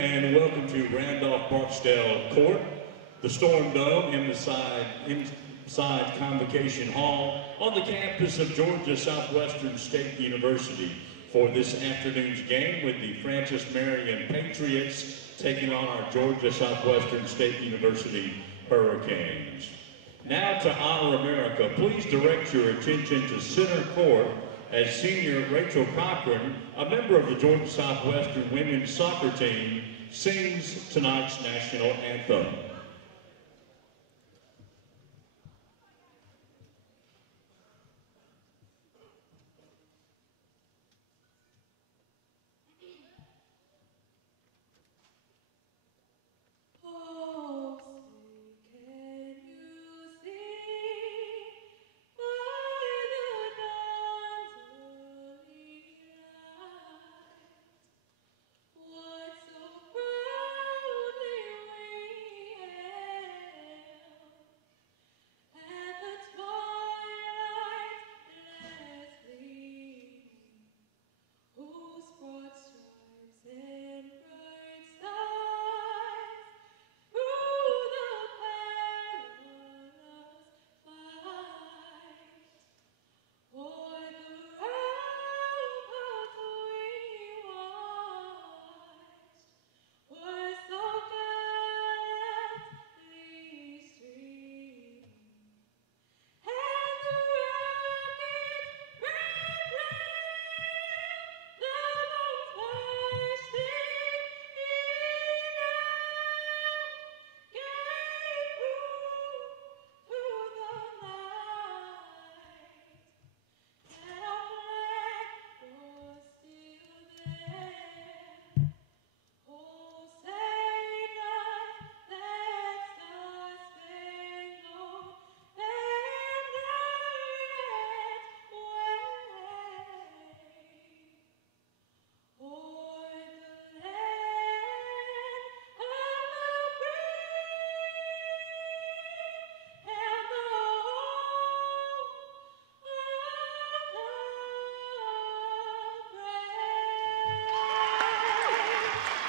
And welcome to Randolph-Barksdale Court, the Storm Dome inside Convocation Hall on the campus of Georgia Southwestern State University for this afternoon's game with the Francis Marion Patriots taking on our Georgia Southwestern State University Hurricanes. Now to honor America, please direct your attention to center court as senior Rachel Cochran, a member of the Georgia Southwestern women's soccer team, sings tonight's national anthem.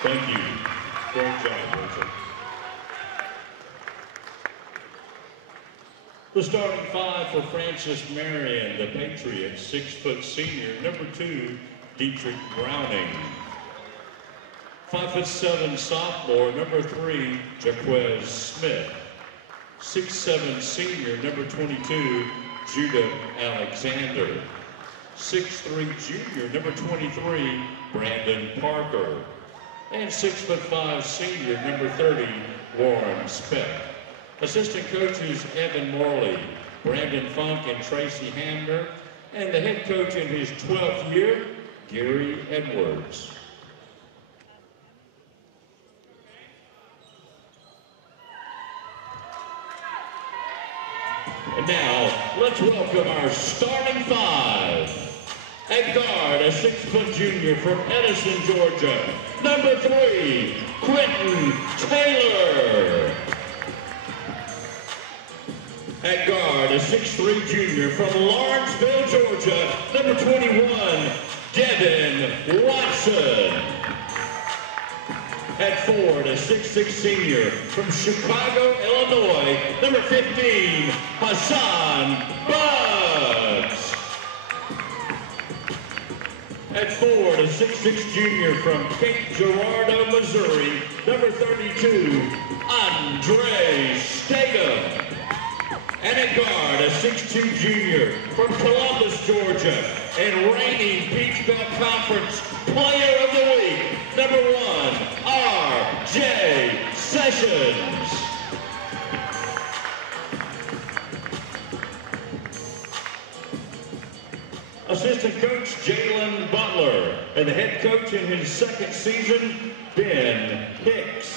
Thank you. Great job, Rachel. The starting five for Francis Marion, the Patriots, 6-foot senior, number 2, Dietrich Browning. 5'7" sophomore, number 3, Jaquez Smith. 6'7" senior, number 22, Judah Alexander. 6'3" junior, number 23, Brandon Parker. And 6'5" senior, number 30, Warren Speck. Assistant coaches Evan Morley, Brandon Funk, and Tracy Hamner. And the head coach in his 12th year, Gary Edwards. And now, let's welcome our starting five. At guard, a 6-foot junior from Edison, Georgia, number 3, Quentin Taylor. At guard, a 6'3" junior from Lawrenceville, Georgia, number 21, Devin Watson. At forward, a 6'6" senior from Chicago, Illinois, number 15, Hassan Bugs. At forward, a 6'6" junior from Cape Girardeau, Missouri, number 32, Andre Stagum. And at guard, a 6'2" junior from Columbus, Georgia, and reigning Peach Belt Conference Player of the Week, number 1, R.J. Sessions. Assistant coach Jalen Butler, and the head coach in his 2nd season, Ben Hicks.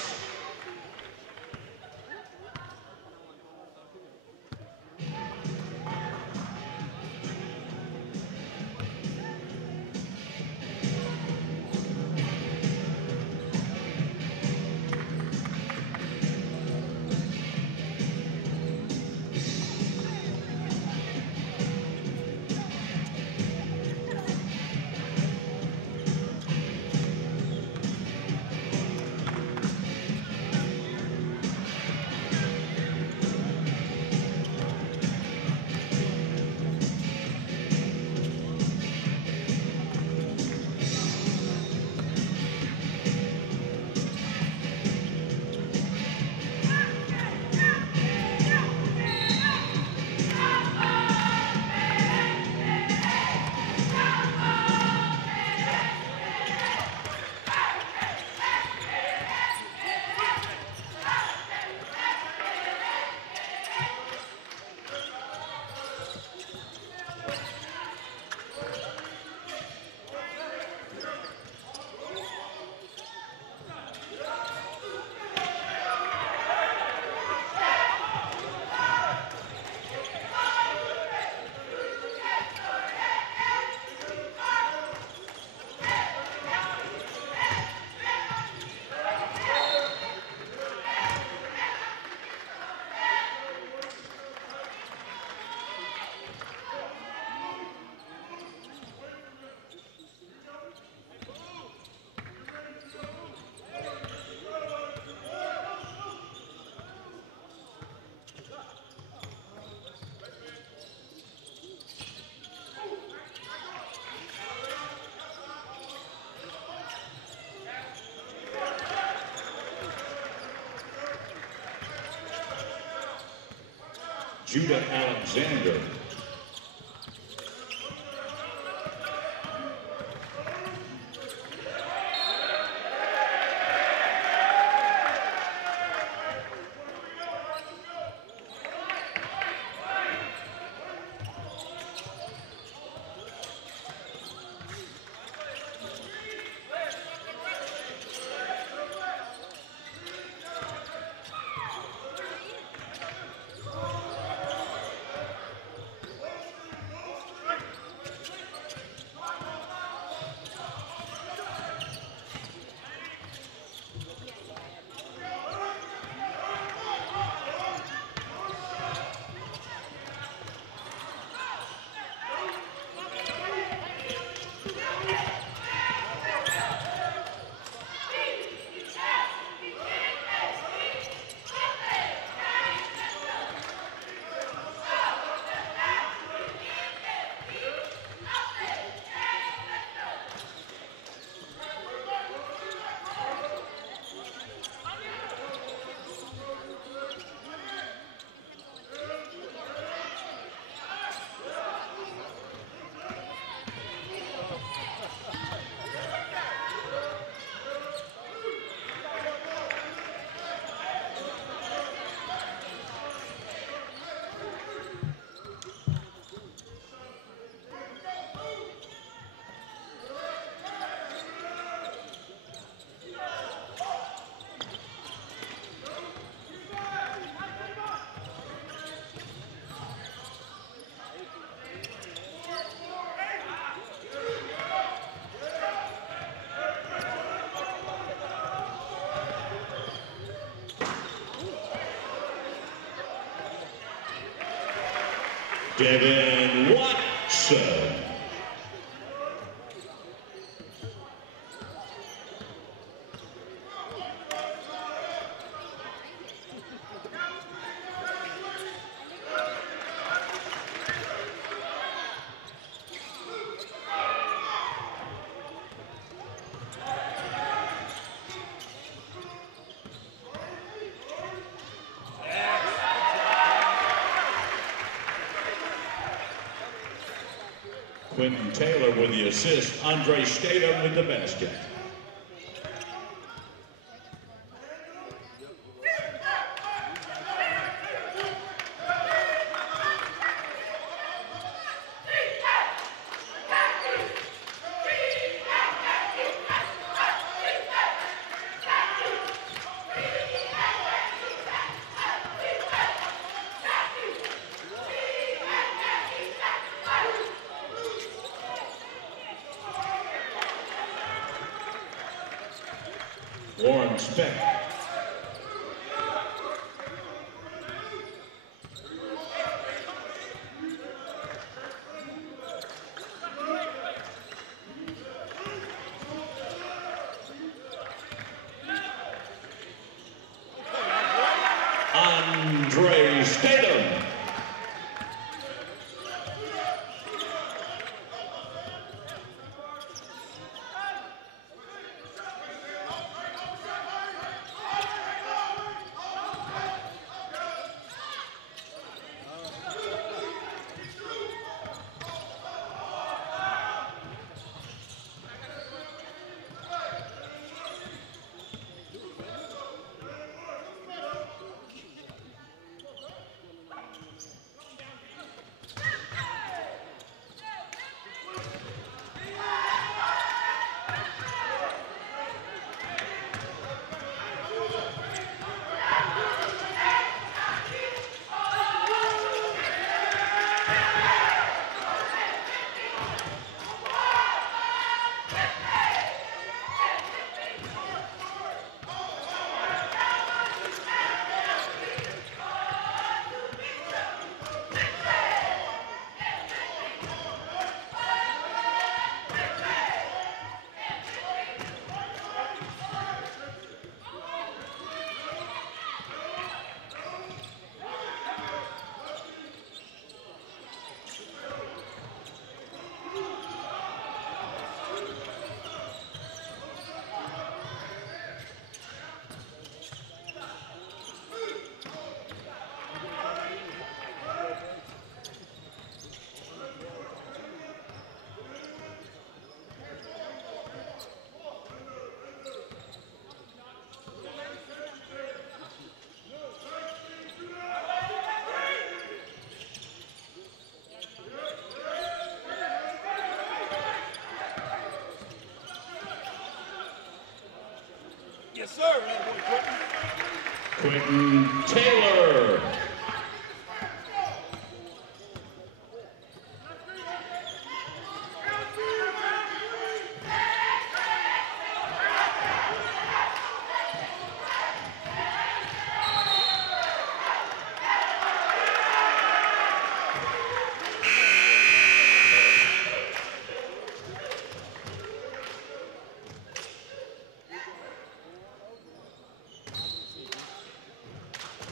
Judah Alexander. Devin Watson. Quentin Taylor with the assist. Andre Statham with the basket. Warren Speck. Andre Statham. Quentin Taylor.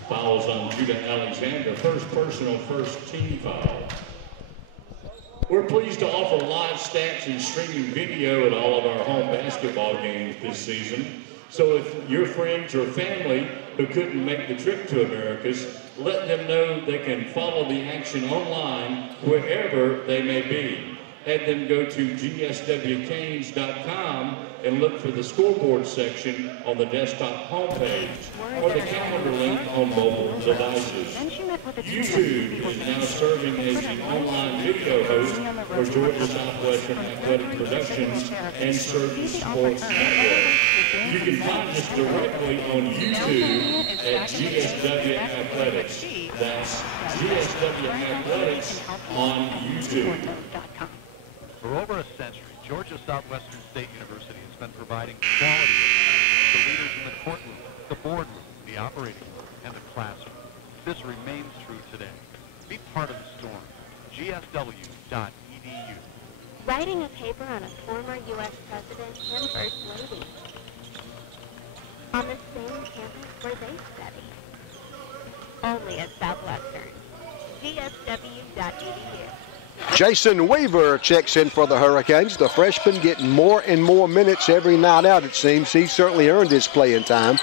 Fouls on Judah Alexander, first personal, first team foul. We're pleased to offer live stats and streaming video at all of our home basketball games this season. So if your friends or family who couldn't make the trip to Americus, let them know they can follow the action online wherever they may be. Have them go to gswcanes.com and look for the scoreboard section on the desktop homepage or the calendar link on mobile devices. YouTube is now serving as the online video host for Georgia Southwestern Athletic Productions and Service Sports Network. You can find us directly on YouTube at GSW Athletics. That's GSW Athletics on YouTube. For over a century, Georgia Southwestern State University has been providing quality education to leaders in the courtroom, the boardroom, the operating room, and the classroom. This remains true today. Be part of the storm. GSW.edu. Writing a paper on a former U.S. president and first lady. On the same campus where they studied. Only at Southwestern. GSW.edu. Jason Weaver checks in for the Hurricanes. The freshman getting more and more minutes every night out, it seems. He certainly earned his playing time.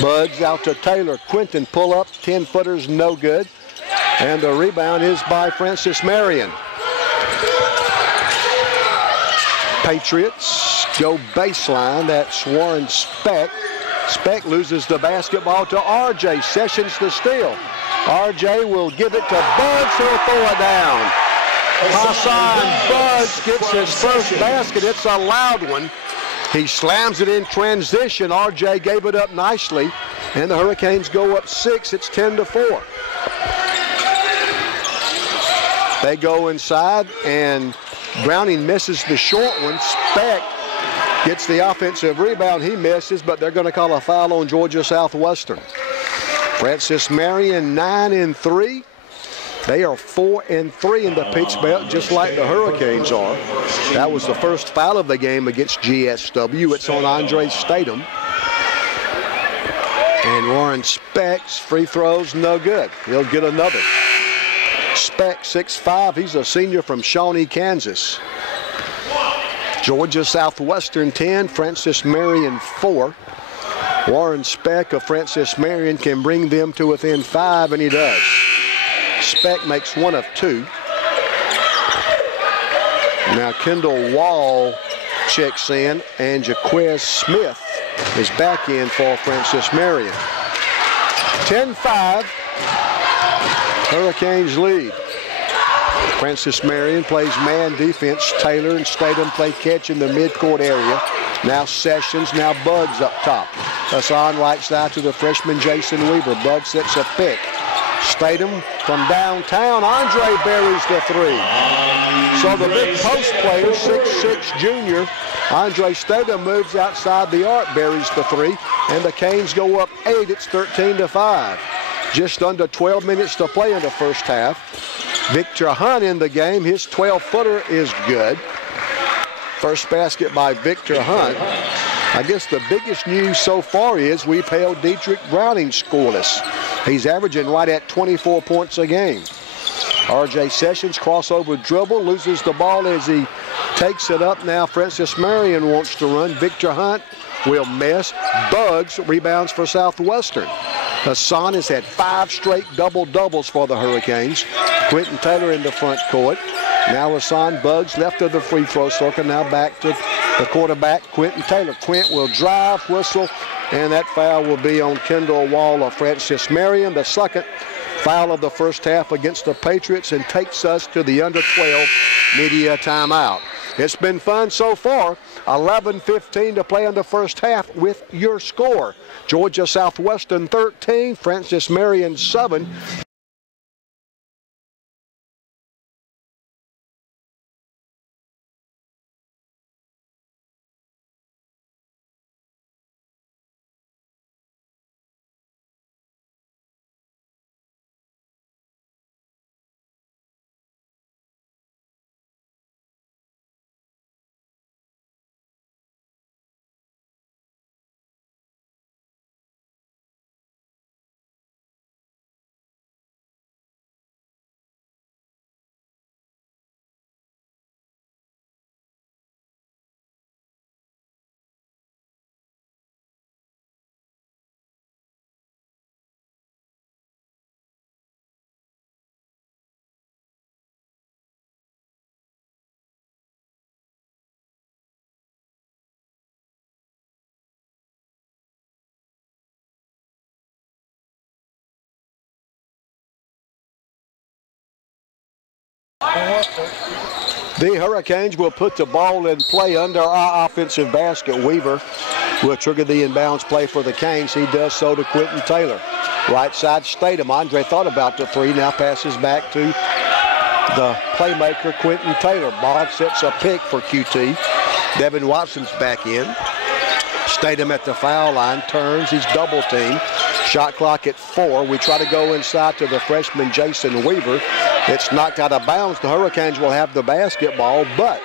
Bugs out to Taylor. Quentin pull up, 10-footers, no good. And the rebound is by Francis Marion. Patriots go baseline. That's Warren Speck. Speck loses the basketball to RJ. Sessions the steal. RJ will give it to Bugs. He'll throw it down. Hassan Bugs gets his first basket. It's a loud one. He slams it in transition. RJ gave it up nicely, and the Hurricanes go up 6. It's 10-4. They go inside, and Browning misses the short one. Speck gets the offensive rebound. He misses, but they're going to call a foul on Georgia Southwestern. Francis Marion 9-3. They are 4-3 in the pitch belt, just like the Hurricanes are. That was the first foul of the game against GSW. It's on Andre Statham. And Warren Speck's free throws, no good. He'll get another. Speck, 6'5". He's a senior from Shawnee, Kansas. Georgia Southwestern 10, Francis Marion 4. Warren Speck of Francis Marion can bring them to within 5, and he does. Speck makes 1 of 2. Now Kendall Wall checks in, and Jaquez Smith is back in for Francis Marion. 10-5, Hurricanes lead. Francis Marion plays man defense. Taylor and Statham play catch in the midcourt area. Now Sessions, now Bugs up top. Hassan right side to the freshman Jason Weaver. Bugs sets a pick. Statham from downtown. Andre buries the 3. So the big post player, 6'6" junior, Andre Statham moves outside the arc, buries the 3, and the Canes go up 8. It's 13-5. Just under 12 minutes to play in the first half. Victor Hunt in the game. His 12-footer is good. First basket by Victor Hunt. I guess the biggest news so far is we've held Dietrich Browning scoreless. He's averaging right at 24 points a game. RJ Sessions crossover dribble, loses the ball as he takes it up. Now Francis Marion wants to run. Victor Hunt will miss. Bugs rebounds for Southwestern. Hassan has had 5 straight double-doubles for the Hurricanes. Quentin Taylor in the front court. Now Hassan Bugs left of the free throw circle. Now back to the quarterback, Quentin Taylor. Quint will drive, whistle, and that foul will be on Kendall Wall of Francis Marion. The second foul of the first half against the Patriots, and takes us to the under 12 media timeout. It's been fun so far. 11:15 to play in the first half with your score. Georgia Southwestern 13, Francis Marion 7. The Hurricanes will put the ball in play under our offensive basket. Weaver will trigger the inbounds play for the Canes. He does so to Quentin Taylor. Right side Statham. Andre thought about the three, now passes back to the playmaker, Quentin Taylor. Boggs sets a pick for QT. Devin Watson's back in. Statham at the foul line, turns, he's double teamed. Shot clock at 4. We try to go inside to the freshman Jason Weaver. It's knocked out of bounds. The Hurricanes will have the basketball, but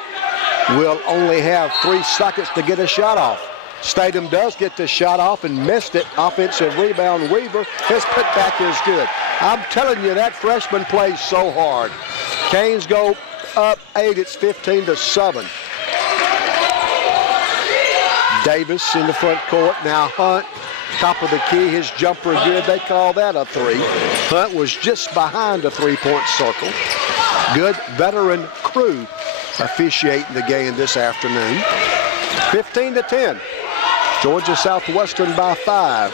will only have 3 seconds to get a shot off. Statham does get the shot off and missed it. Offensive rebound. Weaver. His putback is good. I'm telling you, that freshman plays so hard. Canes go up 8. It's 15-7. Davis in the front court. Now Hunt, top of the key. His jumper good. They call that a 3. Hunt was just behind the 3-point circle. Good veteran crew officiating the game this afternoon. 15-10. Georgia Southwestern by 5.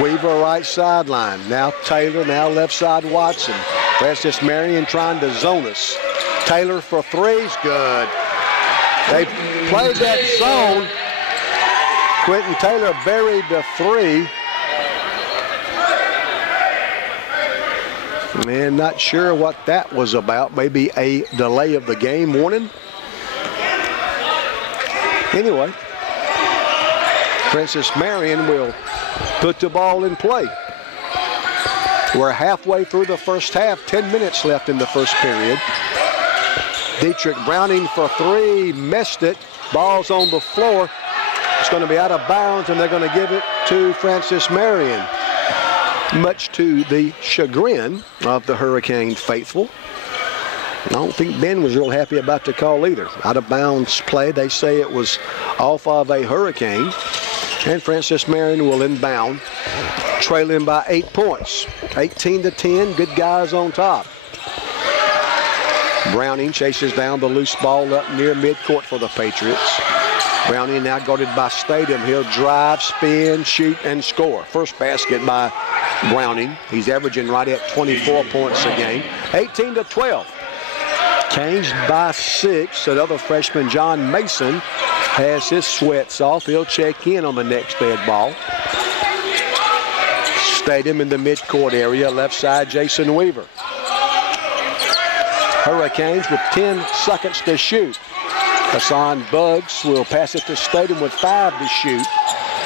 Weaver right sideline. Now Taylor, now left side Watson. Francis Marion trying to zone us. Taylor for 3's good. They played that zone. Quentin Taylor buried the 3. Man, not sure what that was about. Maybe a delay of the game warning. Anyway, Francis Marion will put the ball in play. We're halfway through the first half. 10 minutes left in the first period. Dietrich Browning for 3, missed it. Ball's on the floor. It's going to be out of bounds, and they're going to give it to Francis Marion, much to the chagrin of the Hurricane faithful. I don't think Ben was real happy about the call either. Out of bounds play. They say it was off of a Hurricane, and Francis Marion will inbound, trailing by 8 points. 18-10. Good guys on top. Browning chases down the loose ball up near midcourt for the Patriots. Browning now guarded by Statham. He'll drive, spin, shoot, and score. First basket by Browning. He's averaging right at 24 points a game. 18-12. Canes by 6. Another freshman, John Mason, has his sweats off. He'll check in on the next dead ball. Statham in the midcourt area. Left side, Jason Weaver. Hurricanes with 10 seconds to shoot. Hassan Buggs will pass it to Statham with 5 to shoot.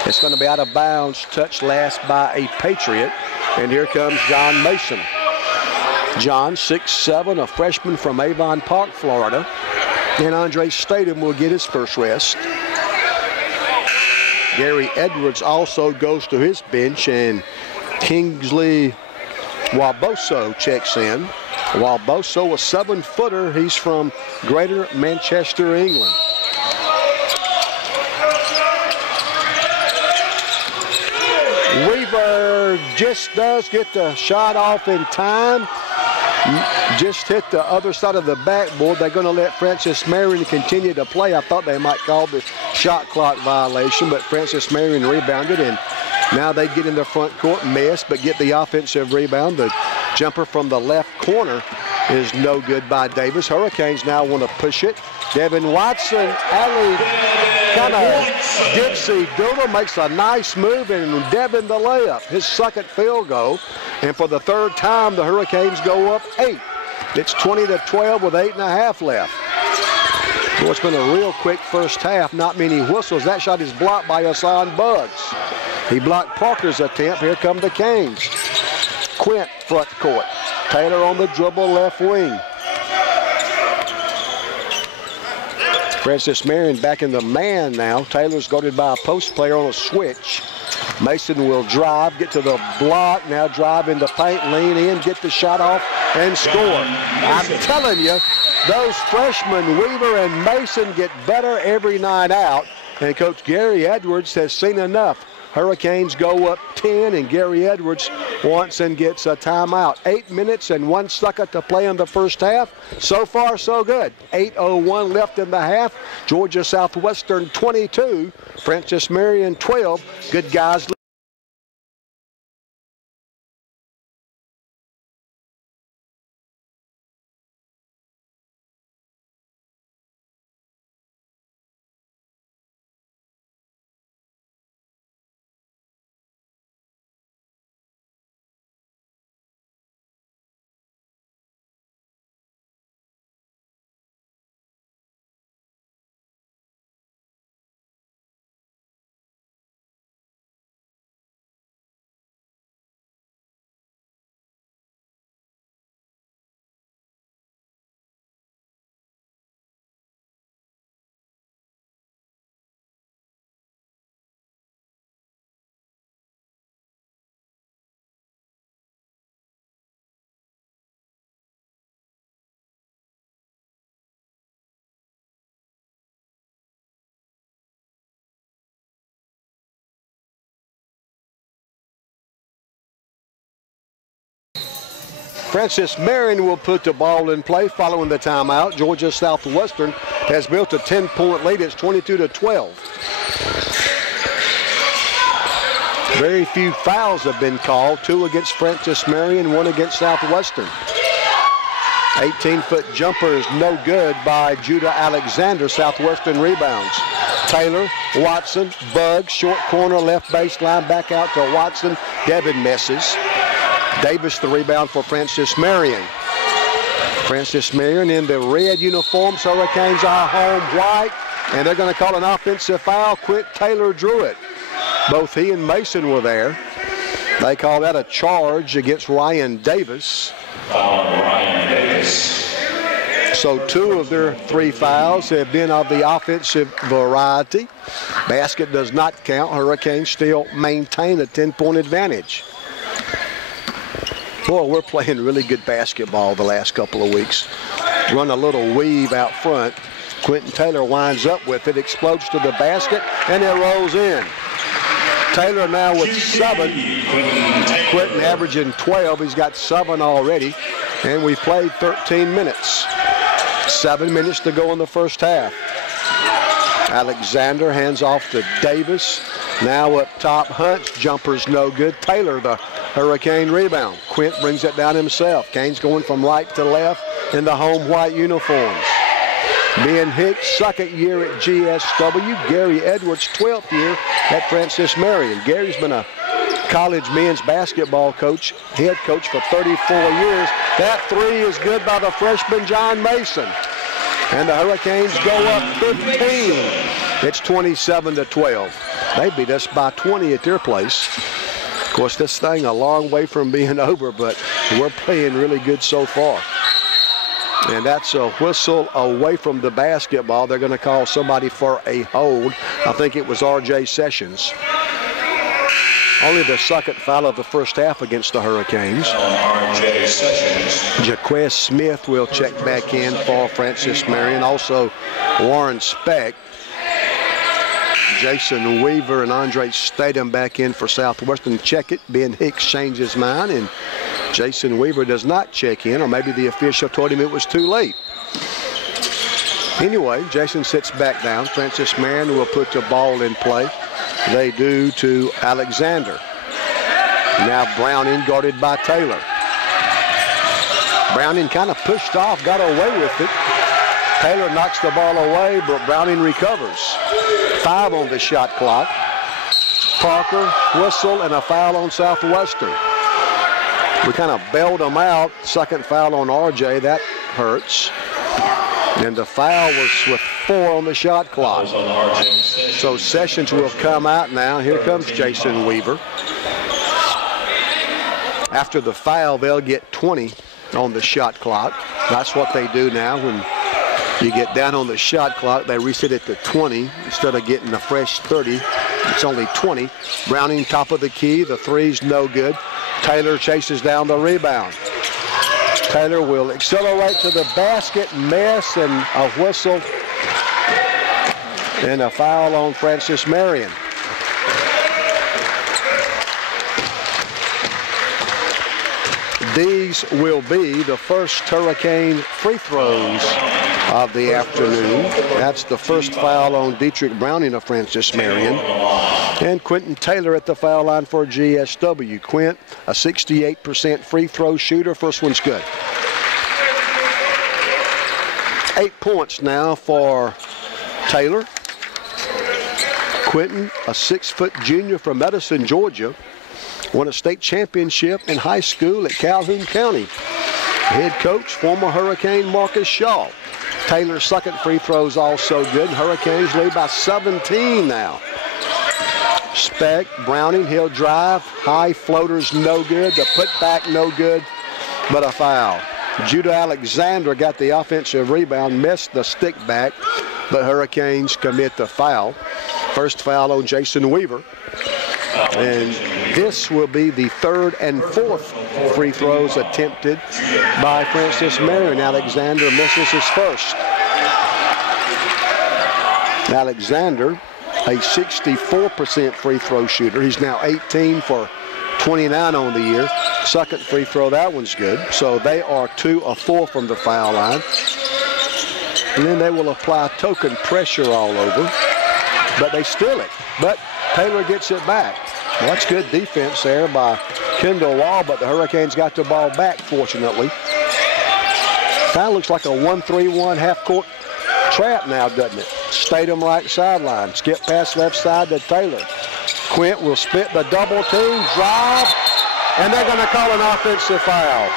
It's going to be out of bounds. Touched last by a Patriot. And here comes John Mason. John, 6'7", a freshman from Avon Park, Florida. And Andre Statham will get his first rest. Gary Edwards also goes to his bench, and Kingsley Waboso checks in. Waboso, a 7-footer. He's from Greater Manchester, England. Weaver just does get the shot off in time. Just hit the other side of the backboard. They're going to let Francis Marion continue to play. I thought they might call the shot clock violation, but Francis Marion rebounded, and now they get in the front court, miss, but get the offensive rebound. The jumper from the left corner is no good by Davis. Hurricanes now want to push it. Devin Watson, alley, kind of dipsy doodle, makes a nice move, and Devin the layup, his second field goal. And for the third time, the Hurricanes go up 8. It's 20-12 with 8.5 left. Well, it's been a real quick first half, not many whistles. That shot is blocked by Hassan Buggs. He blocked Parker's attempt. Here come the Canes. Quint front court. Taylor on the dribble, left wing. Francis Marion back in the man now. Taylor's guarded by a post player on a switch. Mason will drive, get to the block, now drive in the paint, lean in, get the shot off, and score. I'm telling you, those freshmen, Weaver and Mason, get better every night out, and Coach Gary Edwards has seen enough. Hurricanes go up 10, and Gary Edwards wants and gets a timeout. 8 minutes and 1 second to play in the first half. So far, so good. 8:01 left in the half. Georgia Southwestern 22, Francis Marion 12. Good guys. Francis Marion will put the ball in play following the timeout. Georgia Southwestern has built a 10-point lead. It's 22-12. Very few fouls have been called. 2 against Francis Marion, 1 against Southwestern. 18-foot jumper is no good by Judah Alexander. Southwestern rebounds. Taylor, Watson, Buggs, short corner, left baseline, back out to Watson. Devin misses. Davis the rebound for Francis Marion. Francis Marion in the red uniforms. Hurricanes are home white, and they're going to call an offensive foul. Quint Taylor drew it. Both he and Mason were there. They call that a charge against Ryan Davis. Foul Ryan Davis. So 2 of their 3 fouls have been of the offensive variety. Basket does not count. Hurricanes still maintain a 10-point advantage. Boy, we're playing really good basketball the last couple of weeks. Run a little weave out front. Quentin Taylor winds up with it, explodes to the basket, and it rolls in. Taylor now with 7. Quentin averaging 12. He's got 7 already, and we've played 13 minutes. 7 minutes to go in the first half. Alexander hands off to Davis. Now up top, Hunt's jumper's no good. Taylor, the Hurricane rebound. Quint brings it down himself. Canes going from right to left in the home white uniforms. Ben Hicks, 2nd year at GSW. Gary Edwards, 12th year at Francis Marion. Gary's been a college men's basketball coach, head coach for 34 years. That 3 is good by the freshman John Mason. And the Hurricanes go up 15. It's 27-12. They beat us by 20 at their place. Of course, this thing a long way from being over, but we're playing really good so far. And that's a whistle away from the basketball. They're going to call somebody for a hold. I think it was R.J. Sessions. Only the 2nd foul of the first half against the Hurricanes. R.J. Sessions. Jaquez Smith will check back in for Francis Marion. Also, Warren Speck. Jason Weaver and Andre Statham back in for Southwestern. Check it. Ben Hicks changed his mind, and Jason Weaver does not check in, or maybe the official told him it was too late. Anyway, Jason sits back down. Francis Marion will put the ball in play. They do to Alexander. Now Brown in, guarded by Taylor. Browning kind of pushed off, got away with it. Taylor knocks the ball away, but Browning recovers. 5 on the shot clock. Parker, whistle, and a foul on Southwestern. We kind of bailed them out. Second foul on RJ, that hurts. And the foul was with 4 on the shot clock. So Sessions will come out now. Here comes Jason Weaver. After the foul, they'll get 20 on the shot clock. That's what they do now. When you get down on the shot clock, they reset it to 20 instead of getting a fresh 30. It's only 20. Browning top of the key. The three's no good. Taylor chases down the rebound. Taylor will accelerate to the basket, miss, and a whistle and a foul on Francis Marion. These will be the first Hurricane free throws of the afternoon. That's the first foul on Dietrich Browning of Francis Marion. And Quentin Taylor at the foul line for GSW. Quint, a 68% free throw shooter. First one's good. 8 points now for Taylor. Quentin, a 6-foot junior from Medicine, Georgia, won a state championship in high school at Calhoun County. Head coach, former Hurricane Marcus Shaw. Taylor's second free throw is also good. Hurricanes lead by 17 now. Speck, Browning, he'll drive. High floaters, no good. The putback, no good, but a foul. Judah Alexander got the offensive rebound, missed the stick back, but Hurricanes commit the foul. First foul on Jason Weaver. And this will be the third and fourth free throws attempted by Francis Marion. Alexander misses his first. Alexander, a 64% free throw shooter. He's now 18 for 29 on the year. Second free throw, that one's good. So they are 2 of 4 from the foul line. And then they will apply token pressure all over. But they steal it. But Taylor gets it back. Well, that's good defense there by Kendall Wall, but the Hurricanes got the ball back, fortunately. Kind of looks like a 1-3-1 half-court trap now, doesn't it? Stadium right sideline. Skip pass left side to Taylor. Quint will split the double team, drive, and they're going to call an offensive foul.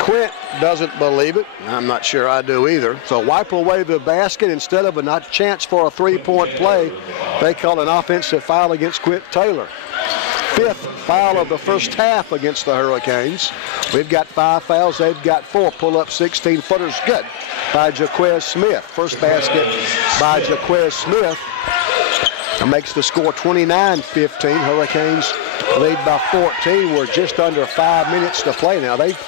Quint doesn't believe it. I'm not sure I do either. So wipe away the basket instead of a chance for a three-point play. They call an offensive foul against Quint Taylor. 5th foul of the first half against the Hurricanes. We've got 5 fouls. They've got 4. Pull up 16-footers. Good by Jaquez Smith. First basket by Jaquez Smith. That makes the score 29-15. Hurricanes lead by 14. We're just under 5 minutes to play now. They've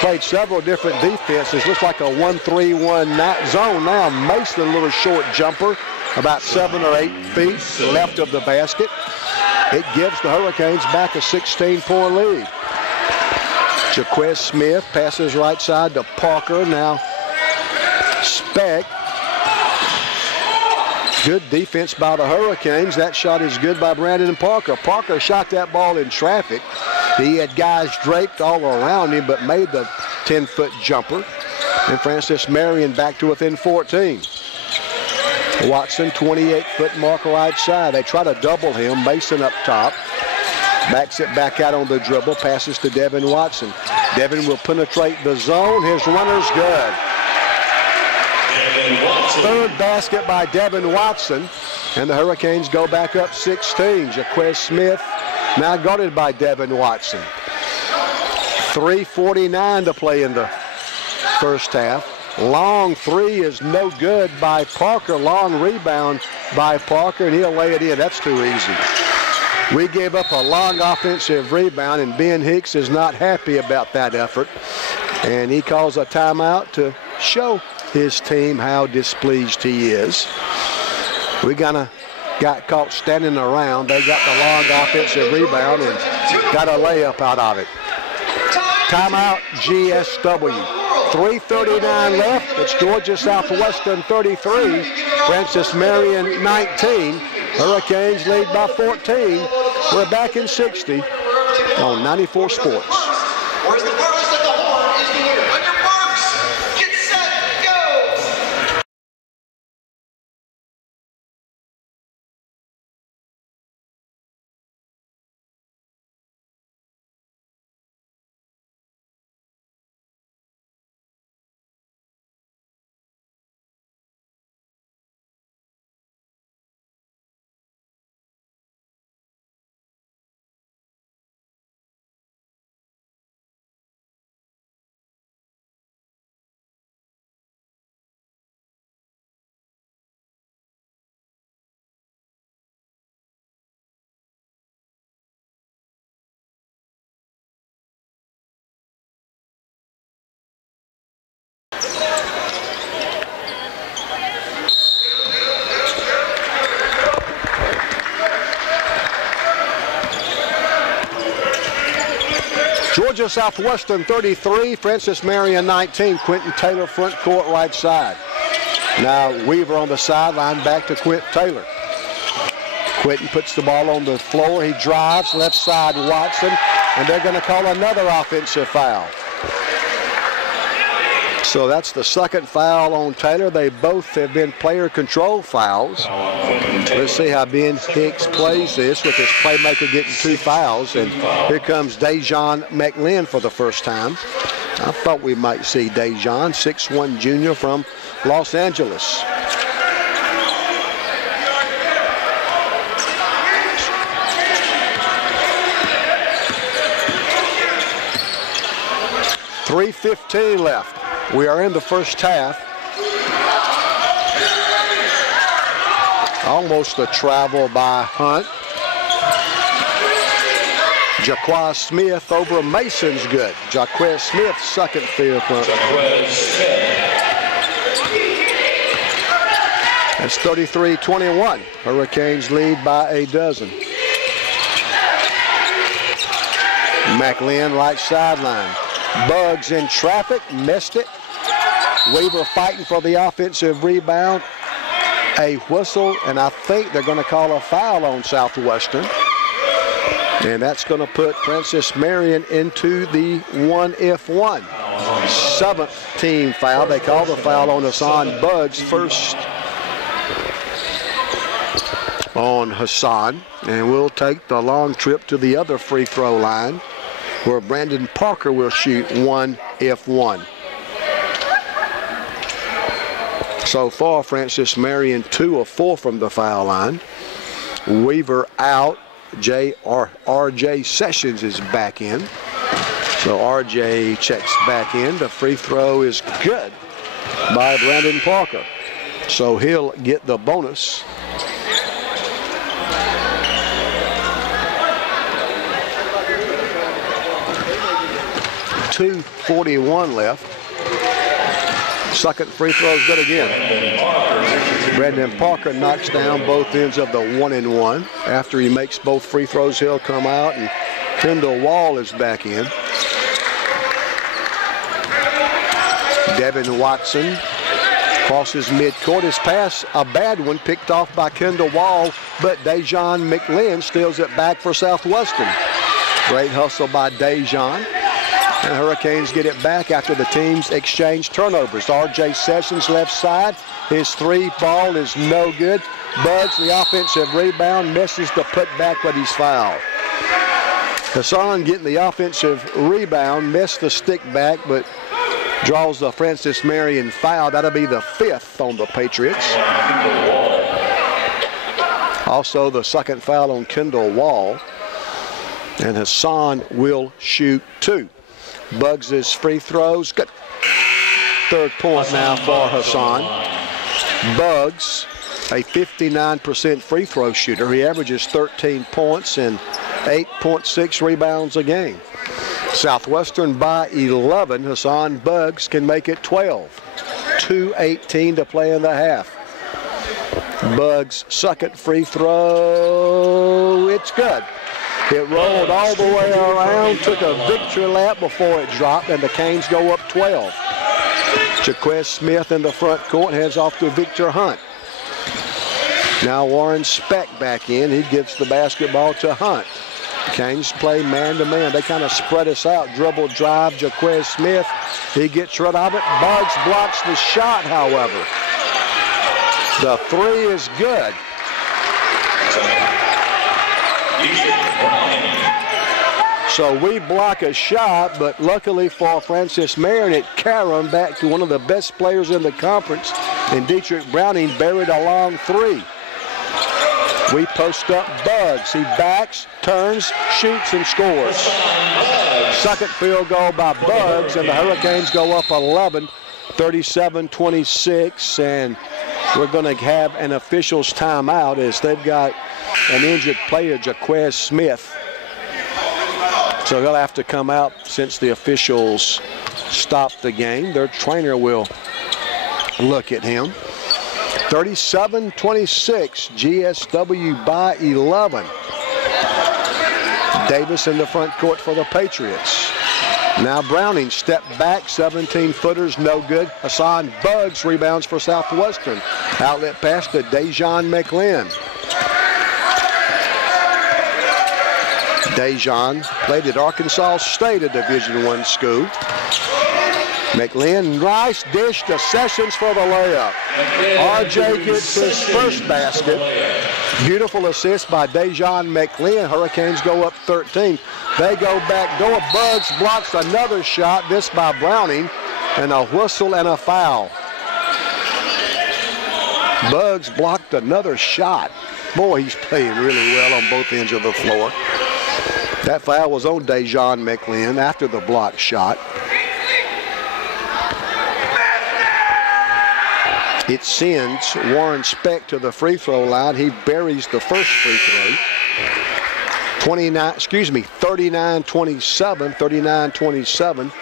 played several different defenses. Looks like a 1-3-1 zone now. Mason, a little short jumper, about 7 or 8 feet left of the basket. It gives the Hurricanes back a 16-point lead. Jaquez Smith passes right side to Parker. Now Speck. Good defense by the Hurricanes. That shot is good by Brandon Parker. Parker shot that ball in traffic. He had guys draped all around him, but made the 10-foot jumper. And Francis Marion back to within 14. Watson, 28-foot mark right side. They try to double him. Mason up top. Backs it back out on the dribble. Passes to Devin Watson. Devin will penetrate the zone. His runner's good. Third basket by Devin Watson. And the Hurricanes go back up 16. Jaquez Smith now guarded by Devin Watson. 3:49 to play in the first half. Long three is no good by Parker. Long rebound by Parker, and he'll lay it in. That's too easy. We gave up a long offensive rebound, and Ben Hicks is not happy about that effort. And he calls a timeout to show his team how displeased he is. We got caught standing around. They got the long offensive rebound and got a layup out of it. Timeout, GSW. 3:39 left. It's Georgia Southwestern 33, Francis Marion 19. Hurricanes lead by 14. We're back in 60. on 94 Sports. Where's the first at the horn is the winner. On your marks, get set, go! Georgia Southwestern 33, Francis Marion 19, Quentin Taylor front court right side. Now Weaver on the sideline, back to Quint Taylor. Quentin puts the ball on the floor, he drives, left side Watson, and they're going to call another offensive foul. So that's the second foul on Taylor. They both have been player control fouls. Let's see how Ben Hicks plays this with his playmaker getting 2 fouls. And here comes Dejon McLean for the first time. I thought we might see Dejon, 6'1" junior from Los Angeles. .3:15 left. We are in the first half. Almost a travel by Hunt. Jaquez Smith over Mason's good. Jaquez Smith, second field front. That's 33-21. Hurricanes lead by a dozen. McLean right sideline. Bugs in traffic, missed it. Weaver fighting for the offensive rebound. A whistle, and I think they're going to call a foul on Southwestern. And that's going to put Francis Marion into the 1-F1. 7th team foul. They call the foul on Hassan Bugs, first on Hassan. And we'll take the long trip to the other free throw line, where Brandon Parker will shoot 1-F1. So far, Francis Marion 2 of 4 from the foul line. Weaver out. R.J. Sessions is back in. So R.J. checks back in. The free throw is good by Brandon Parker. So he'll get the bonus. .241 left. Second free throw is good again. Brandon Parker knocks down both ends of the 1-and-1. After he makes both free throws, he'll come out, and Kendall Wall is back in. Devin Watson crosses midcourt. His pass, a bad one, picked off by Kendall Wall, but Dejon McLean steals it back for Southwestern. Great hustle by Dejon. And Hurricanes get it back after the teams exchange turnovers. R.J. Sessions left side. His 3 ball is no good. Bugs the offensive rebound, misses the putback, but he's fouled. Hassan getting the offensive rebound, missed the stick back, but draws the Francis Marion foul. That'll be the 5th on the Patriots. Also the second foul on Kendall Wall. And Hassan will shoot 2. Bugs' free throws. Good. 3rd point now for Hassan. Bugs, a 59% free throw shooter. He averages 13 points and 8.6 rebounds a game. Southwestern by 11. Hassan Bugs can make it 12. 2:18 to play in the half. Bugs' second free throw. It's good. It rolled all the way around, took a victory lap before it dropped, and the Canes go up 12. Jaquez Smith in the front court heads off to Victor Hunt. Now Warren Speck back in. He gives the basketball to Hunt. Canes play man-to-man. They kind of spread us out. Dribble drive, Jaquez Smith. He gets rid of it. Bugs blocks the shot, however. The three is good. So we block a shot, but luckily for Francis Marion, it carried him back to one of the best players in the conference, and Dietrich Browning buried a long three. We post up Bugs. He backs, turns, shoots, and scores. Second field goal by Bugs, and the Hurricanes go up 11, 37-26, and we're going to have an official's timeout as they've got an injured player, Jaquez Smith. So he'll have to come out since the officials stopped the game. Their trainer will look at him. 37-26, GSW by 11. Davis in the front court for the Patriots. Now Browning step back, 17-footers, no good. Hassan Bugs rebounds for Southwestern. Outlet pass to Dejan McLean. Dejan played at Arkansas State, a Division I school. McLean, nice dish to Sessions for the layup. RJ gets his first basket. Beautiful assist by Dejan McLean. Hurricanes go up 13. They go back door. Bugs blocks another shot, this by Browning, and a whistle and a foul. Bugs blocked another shot. Boy, he's playing really well on both ends of the floor. That foul was on Dejan McLean after the block shot. It sends Warren Speck to the free throw line. He buries the first free throw. 39-27.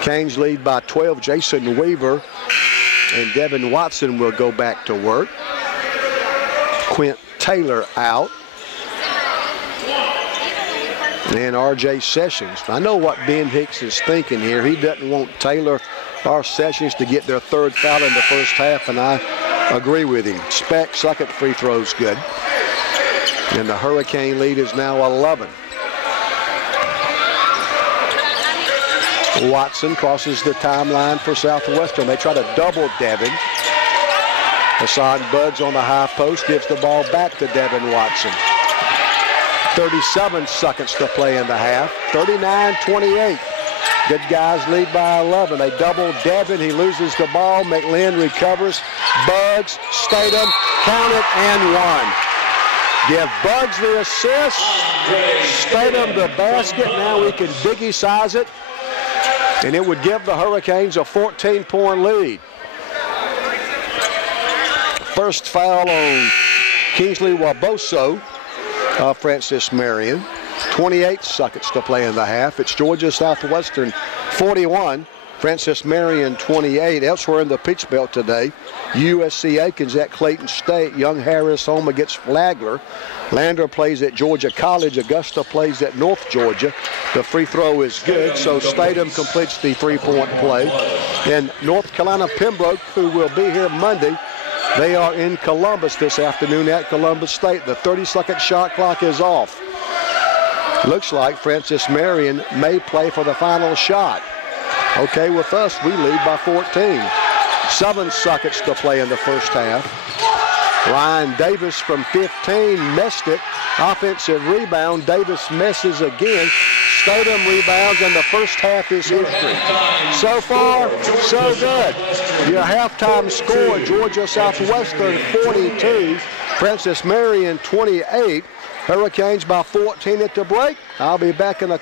Canes lead by 12. Jason Weaver and Devin Watson will go back to work. Quint Taylor out. And R.J. Sessions. I know what Ben Hicks is thinking here. He doesn't want Taylor or Sessions to get their third foul in the first half, and I agree with him. Speck, second free throw's good. And the Hurricane lead is now 11. Watson crosses the timeline for Southwestern. They try to double Devin. Hassan Bugs on the high post, gives the ball back to Devin Watson. 37 seconds to play in the half. 39-28. Good guys lead by 11. They double Devin. He loses the ball. McLean recovers. Bugs, Statham, count it, and one. Give Bugs the assist. Statham the basket. Now we can biggie size it. And it would give the Hurricanes a 14-point lead. First foul on Kingsley Waboso. Francis Marion. 28 seconds to play in the half. It's Georgia Southwestern 41, Francis Marion 28. Elsewhere in the Peach Belt today, USC Aikens at Clayton State. Young Harris home against Flagler. Lander plays at Georgia College. Augusta plays at North Georgia. The free throw is good, so Statham completes the three-point play. And North Carolina Pembroke, who will be here Monday, they are in Columbus this afternoon at Columbus State. The 30-second shot clock is off. Looks like Francis Marion may play for the final shot. Okay, with us, we lead by 14. 7 seconds to play in the first half. Ryan Davis from 15 missed it. Offensive rebound. Davis misses again. Statham rebounds, and the first half is history. So far, so good. Your halftime score, Georgia Southwestern 42, Francis Marion 28. Hurricanes by 14 at the break. I'll be back in a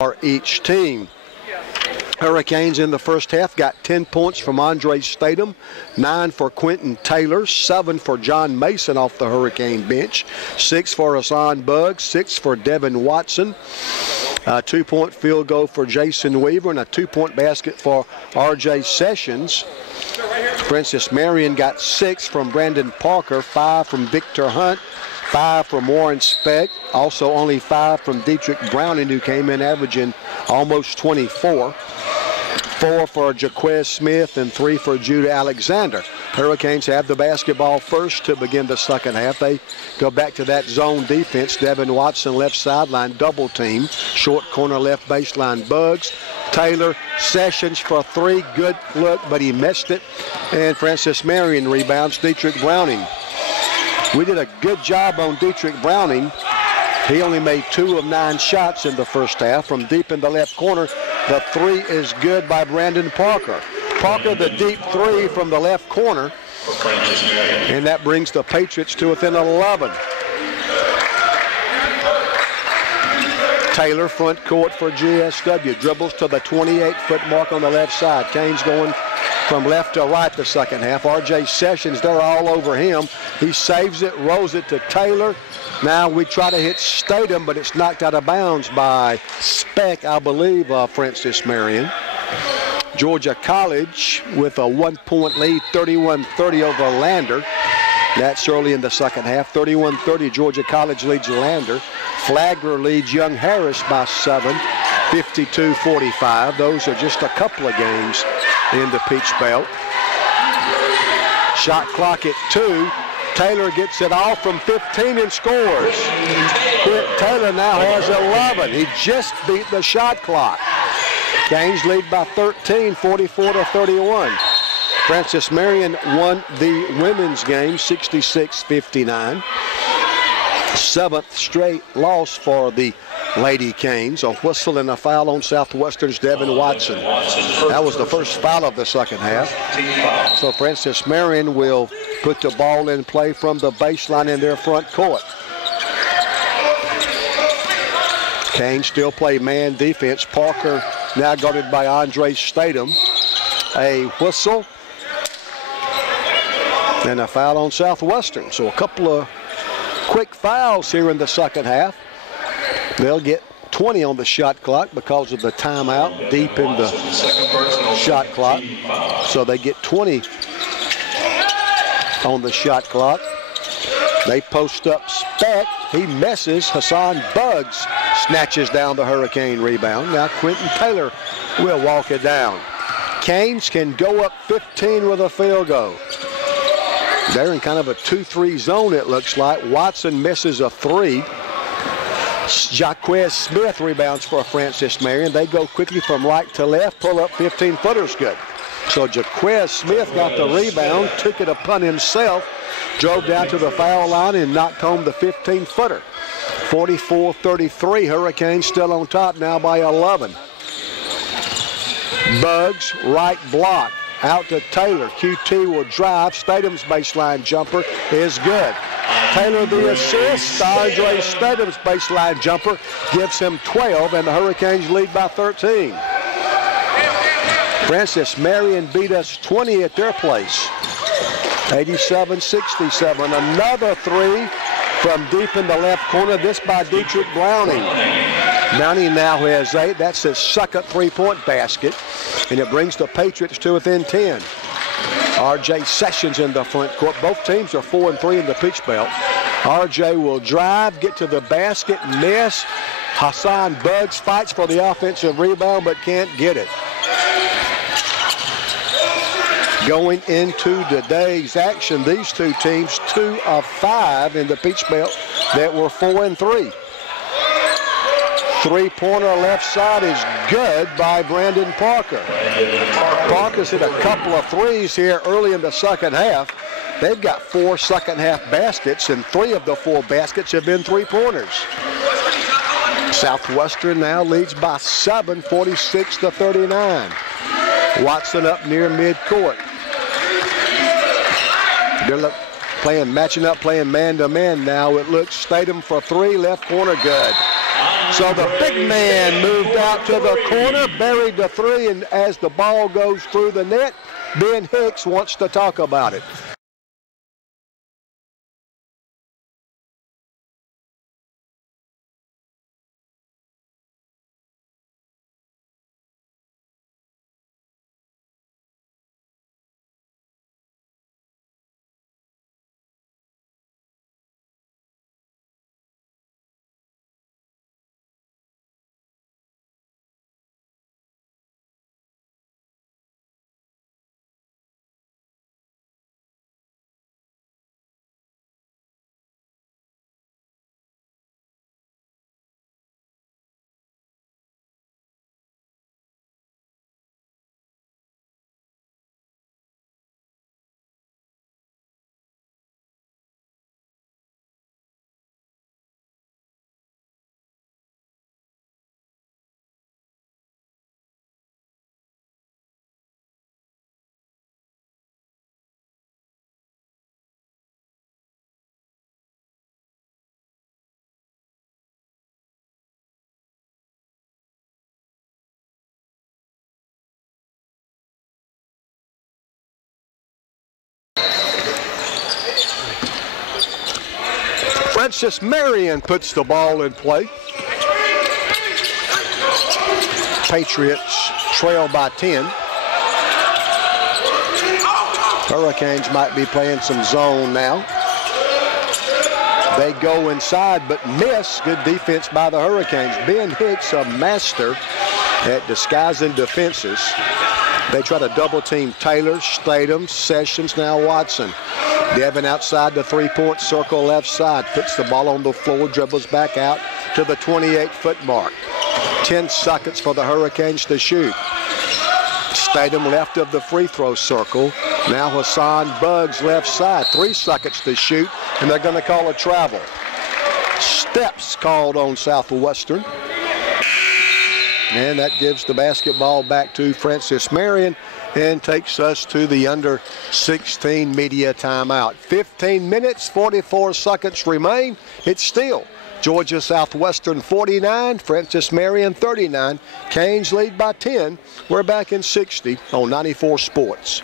for each team. Hurricanes in the first half got 10 points from Andre Statham, 9 for Quentin Taylor, 7 for John Mason off the Hurricane bench, 6 for Hassan Buggs, 6 for Devin Watson, a 2-point field goal for Jason Weaver, and a 2-point basket for R.J. Sessions. Francis Marion got 6 from Brandon Parker, 5 from Victor Hunt, 5 from Warren Speck, also only 5 from Dietrich Browning, who came in averaging almost 24. 4 for Jaquez Smith and 3 for Judah Alexander. Hurricanes have the basketball first to begin the second half. They go back to that zone defense. Devin Watson left sideline, double team. Short corner left baseline, Buggs. Taylor, Sessions for 3, good look, but he missed it. And Francis Marion rebounds Dietrich Browning. We did a good job on Dietrich Browning. He only made 2 of 9 shots in the first half from deep in the left corner. The 3 is good by Brandon Parker. Parker, the deep 3 from the left corner. And that brings the Patriots to within 11. Taylor, front court for GSW. Dribbles to the 28-foot mark on the left side. Canes going from left to right the second half. R.J. Sessions, they're all over him. He saves it, rolls it to Taylor. Now we try to hit Statham, but it's knocked out of bounds by Speck, I believe, Francis Marion. Georgia College with a 1-point lead, 31-30 over Lander. That's early in the second half. 31-30, Georgia College leads Lander. Flagler leads Young Harris by 7, 52-45. Those are just a couple of games in the Peach Belt. Shot clock at 2. Taylor gets it off from 15 and scores. Taylor now has 11. He just beat the shot clock. Canes lead by 13, 44-31. Francis Marion won the women's game, 66-59. 7th straight loss for the Lady Canes. A whistle and a foul on Southwestern's Devin Watson. That was the first foul of the second half. So Francis Marion will put the ball in play from the baseline in their front court. Canes still play man defense. Parker now guarded by Andre Statham. A whistle and a foul on Southwestern. So a couple of quick fouls here in the second half. They'll get 20 on the shot clock because of the timeout deep in the shot clock. So they get 20 on the shot clock. They post up Speck. He misses. Hassan Buggs snatches down the Hurricane rebound. Now Quentin Taylor will walk it down. Canes can go up 15 with a field goal. They're in kind of a 2-3 zone, it looks like. Watson misses a 3. Jaquez Smith rebounds for Francis Marion. They go quickly from right to left. Pull up 15-footers good. So Jaquez Smith got the rebound, took it upon himself, drove down to the foul line and knocked home the 15-footer. 44-33, Hurricanes still on top now by 11. Buggs, right block, out to Taylor. QT will drive. Statham's baseline jumper is good. Taylor the assist. Andre Statham's baseline jumper gives him 12, and the Hurricanes lead by 13. Francis Marion beat us 20 at their place. 87-67. Another 3 from deep in the left corner. This by Dietrich Browning. Browning now has 8. That's his second 3-point basket, and it brings the Patriots to within 10. R.J. Sessions in the front court. Both teams are 4-3 in the Peach Belt. R.J. will drive, get to the basket, miss. Hassan Buggs fights for the offensive rebound but can't get it. Going into today's action, these two teams 2 of 5 in the Peach Belt that were 4-3. 3-pointer left side is good by Brandon Parker. Parker's hit a couple of threes here early in the second half. They've got 4 second half baskets, and 3 of the 4 baskets have been 3-pointers. Southwestern now leads by 7, 46-39. Watson up near midcourt. They're matching up, playing man-to-man now. It looks Statham for 3, left corner good. So the big man moved out to the corner, buried the three, and as the ball goes through the net, Ben Hicks wants to talk about it. Francis Marion puts the ball in play. Patriots trail by 10. Hurricanes might be playing some zone now. They go inside but miss. Good defense by the Hurricanes. Ben Hicks, a master at disguising defenses. They try to double team Taylor, Statham, Sessions, now Watson. Devin outside the three-point circle left side, puts the ball on the floor, dribbles back out to the 28-foot mark. 10 seconds for the Hurricanes to shoot. Statham left of the free throw circle. Now Hassan Buggs left side. 3 seconds to shoot, and they're going to call a travel. Steps called on Southwestern. And that gives the basketball back to Francis Marion and takes us to the under 16 media timeout. 15 minutes, 44 seconds remain. It's still Georgia Southwestern 49, Francis Marion 39. Canes lead by 10. We're back in 60 on 94 Sports.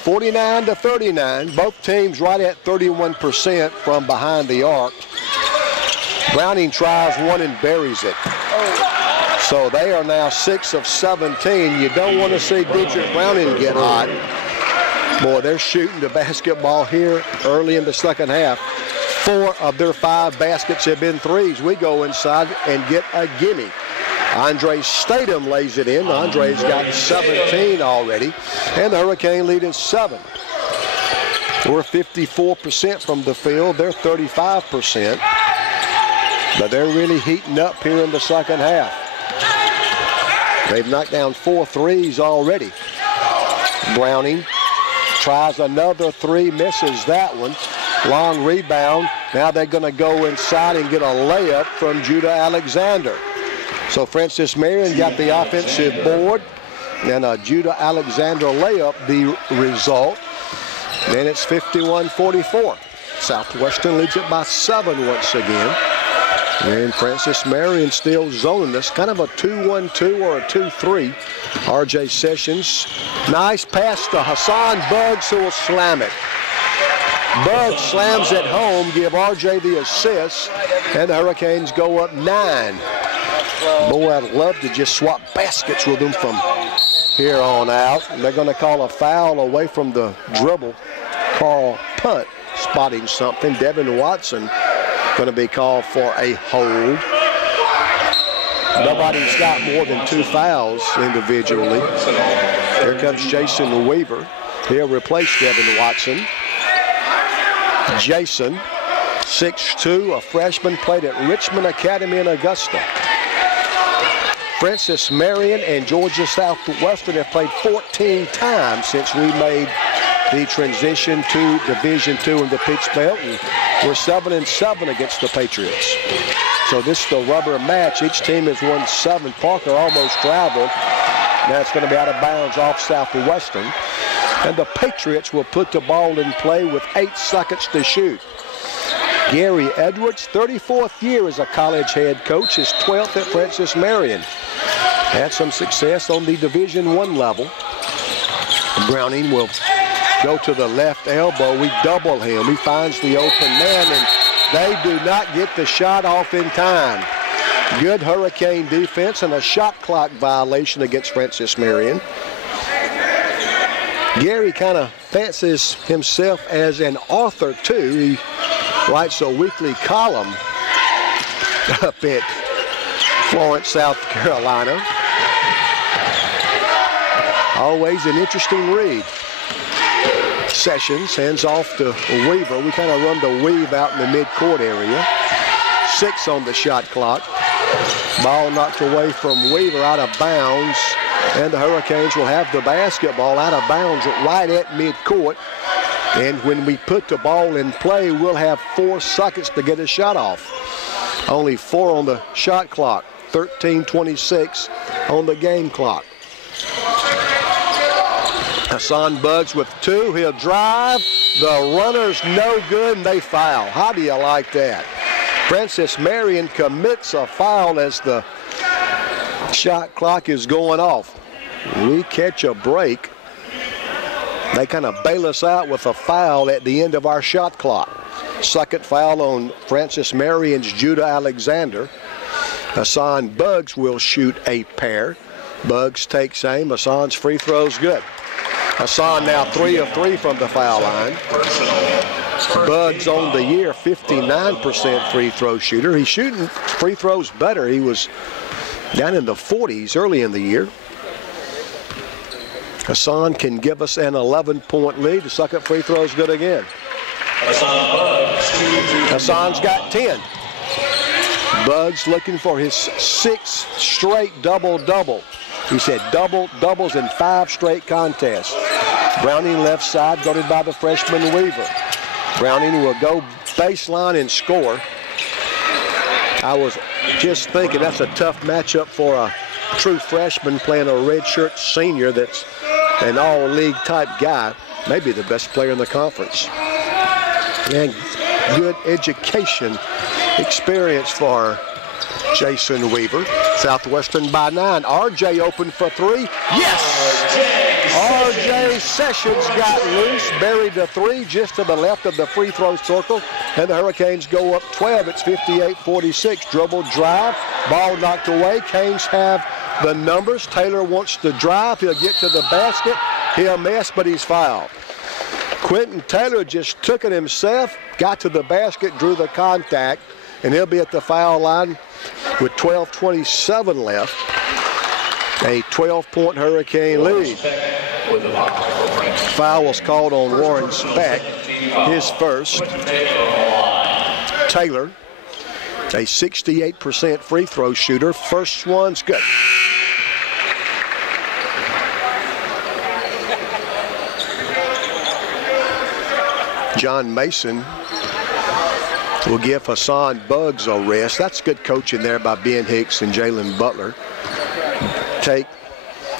(49-39), both teams right at 31% from behind the arc. Browning tries one and buries it. So they are now 6 of 17. You don't want to see Dietrich Browning get hot. Boy, they're shooting the basketball here early in the second half. 4 of their 5 baskets have been threes. We go inside and get a gimme. Andre Statham lays it in. Andre's got 17 already, and the Hurricane lead is 7. We're 54% from the field. They're 35%, but they're really heating up here in the second half. They've knocked down 4 threes already. Browning tries another 3, misses that one. Long rebound. Now they're going to go inside and get a layup from Judah Alexander. So Francis Marion got the offensive board, and a Judah Alexander layup the result. Then it's 51-44. Southwestern leads it by 7 once again. And Francis Marion still zoning this, kind of a 2-1-2 or a 2-3. R.J. Sessions, nice pass to Hassan Buggs, who will slam it. Bud slams it home, give RJ the assist, and the Hurricanes go up 9. Boy, I'd love to just swap baskets with them from here on out. And they're going to call a foul away from the dribble. Carl Punt spotting something. Devin Watson going to be called for a hold. Nobody's got more than 2 fouls individually. Here comes Jason Weaver. He'll replace Devin Watson. Jason, 6'2", a freshman, played at Richmond Academy in Augusta. Francis Marion and Georgia Southwestern have played 14 times since we made the transition to Division II in the Peach Belt, and we're 7-7 against the Patriots. So this is the rubber match. Each team has won 7. Parker almost traveled. Now it's going to be out of bounds off Southwestern. And the Patriots will put the ball in play with 8 seconds to shoot. Gary Edwards, 34th year as a college head coach, his 12th at Francis Marion. Had some success on the Division I level. Browning will go to the left elbow. We double him. He finds the open man, and they do not get the shot off in time. Good Hurricane defense and a shot clock violation against Francis Marion. Gary kind of fancies himself as an author, too. He writes a weekly column up at Florence, South Carolina. Always an interesting read. Sessions hands off to Weaver. We kind of run the weave out in the midcourt area. 6 on the shot clock. Ball knocked away from Weaver, out of bounds. And the Hurricanes will have the basketball out of bounds right at midcourt. And when we put the ball in play, we'll have 4 seconds to get a shot off. Only 4 on the shot clock. 13:26 on the game clock. Hassan Buggs with 2. He'll drive. The runner's no good, and they foul. How do you like that? Francis Marion commits a foul as the shot clock is going off. We catch a break. They kind of bail us out with a foul at the end of our shot clock. Second foul on Francis Marion's Judah Alexander. Hassan Buggs will shoot a pair. Buggs takes aim. Hassan's free throw's good. Hassan now 3 of 3 from the foul line. Buggs on the year, 59% free throw shooter. He's shooting free throws better. He was down in the 40s early in the year. Hassan can give us an 11-point lead. The second free throw is good again. Hassan's got 10. Buggs looking for his 6th straight double-double. He said doubles in 5 straight contests. Browning left side, guarded by the freshman Weaver. Browning will go baseline and score. I was just thinking that's a tough matchup for a true freshman playing a redshirt senior that's an all-league type guy, maybe the best player in the conference. And good education experience for Jason Weaver. Southwestern by 9. RJ open for 3. Yes! RJ Sessions got loose, buried the 3 just to the left of the free throw circle, and the Hurricanes go up 12. It's 58-46. Dribble drive, ball knocked away. Canes have the numbers. Taylor wants to drive. He'll get to the basket. He'll miss, but he's fouled. Quentin Taylor just took it himself, got to the basket, drew the contact, and he'll be at the foul line with 12:27 left. A 12-point Hurricane lead. Foul was called on Warren Speck, his first. Taylor, a 68% free throw shooter. First one's good. John Mason will give Hassan Buggs a rest. That's good coaching there by Ben Hicks and Jalen Butler. Take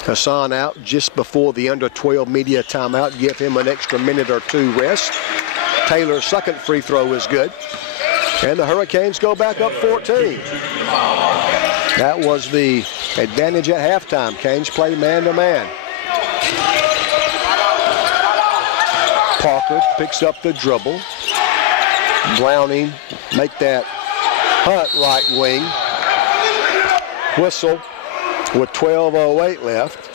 Hassan out just before the under-12 media timeout. Give him an extra minute or 2 rest. Taylor's second free throw is good. And the Hurricanes go back up 14. That was the advantage at halftime. Canes play man-to-man. Parker picks up the dribble. Browning make that Hunt right wing. Whistle with 12:08 left.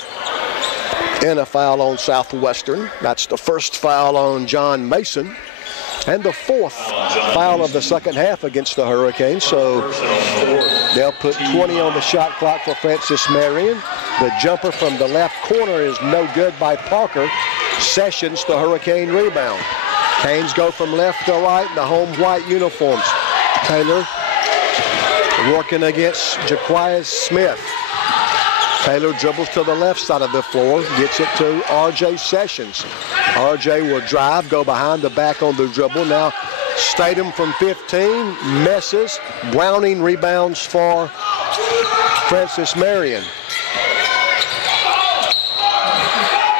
And a foul on Southwestern. That's the first foul on John Mason. And the fourth foul of the second half against the Hurricanes. So they'll put 20 on the shot clock for Francis Marion. The jumper from the left corner is no good by Parker. Sessions, the Hurricane rebound. Canes go from left to right in the home white uniforms. Taylor working against Jaquias Smith. Taylor dribbles to the left side of the floor, gets it to R.J. Sessions. R.J. will drive, go behind the back on the dribble. Now Statham from 15, messes. Browning rebounds for Francis Marion.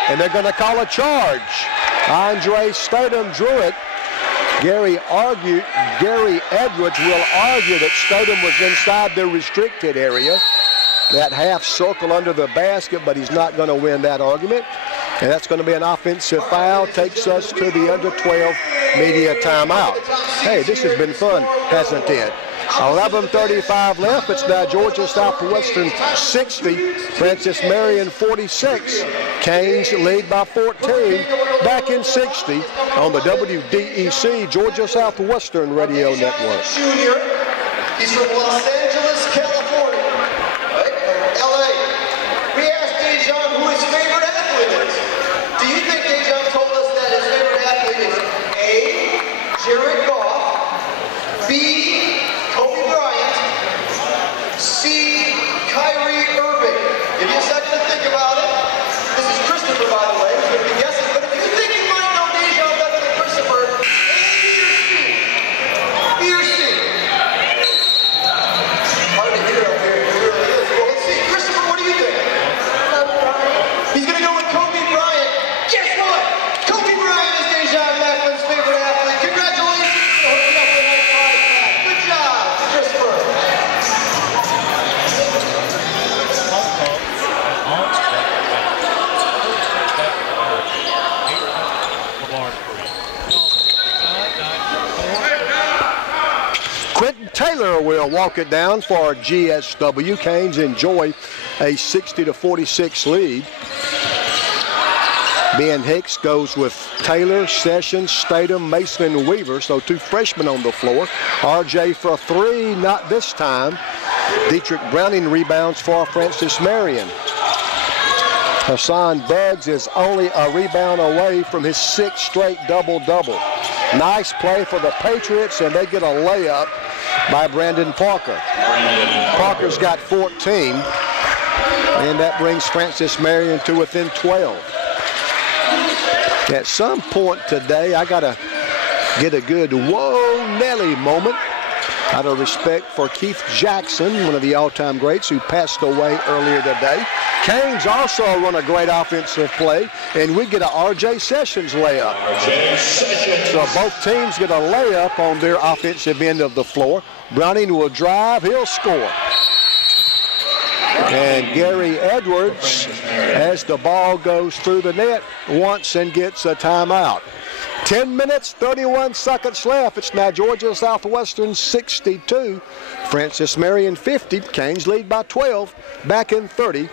And they're going to call a charge. Andre Statham drew it. Gary Edwards will argue that Statham was inside the restricted area. That half circle under the basket, but he's not going to win that argument. And that's going to be an offensive foul. Takes us to the under 12 media timeout. Hey, this has been fun, hasn't it? 11:35 left. It's now Georgia Southwestern 60, Francis Marion 46. Canes lead by 14, back in 60 on the WDEC Georgia Southwestern Radio Network. Junior, he's from Los Angeles, California. LA. We asked Dejan who his favorite athlete is. Do you think Dejan told us that his favorite athlete is A, Jared Goff, B, Kobe Bryant, C, Kyrie Irving? Give you a second to think about it. This is Christopher, by the way, who's going to be guessing. But if you think you might know Dejan better than Christopher, A or C? Hard to hear up here. It really is. Well, let's see. Christopher, what do you think? He's going to go with Kobe Bryant. Guess what? Kobe Bryant is Dejan Macklin's favorite athlete. Congratulations. Good job, Christopher. Quentin Taylor will walk it down for GSW. Canes enjoy a 60-46 lead. Ben Hicks goes with Taylor, Sessions, Statham, Mason, and Weaver. So two freshmen on the floor. RJ for three, not this time. Dietrich Browning rebounds for Francis Marion. Hassan Buggs is only a rebound away from his sixth straight double-double. Nice play for the Patriots, and they get a layup by Brandon Parker. Parker's got 14, and that brings Francis Marion to within 12. At some point today, I got to get a good whoa Nelly moment out of respect for Keith Jackson, one of the all-time greats who passed away earlier today. Canes also run a great offensive play, and we get an R.J. Sessions layup. So both teams get a layup on their offensive end of the floor. Browning will drive, he'll score. And Gary Edwards, as the ball goes through the net, wants and gets a timeout. 10 minutes, 31 seconds left. It's now Georgia Southwestern 62, Francis Marion 50. Canes lead by 12, back in 30.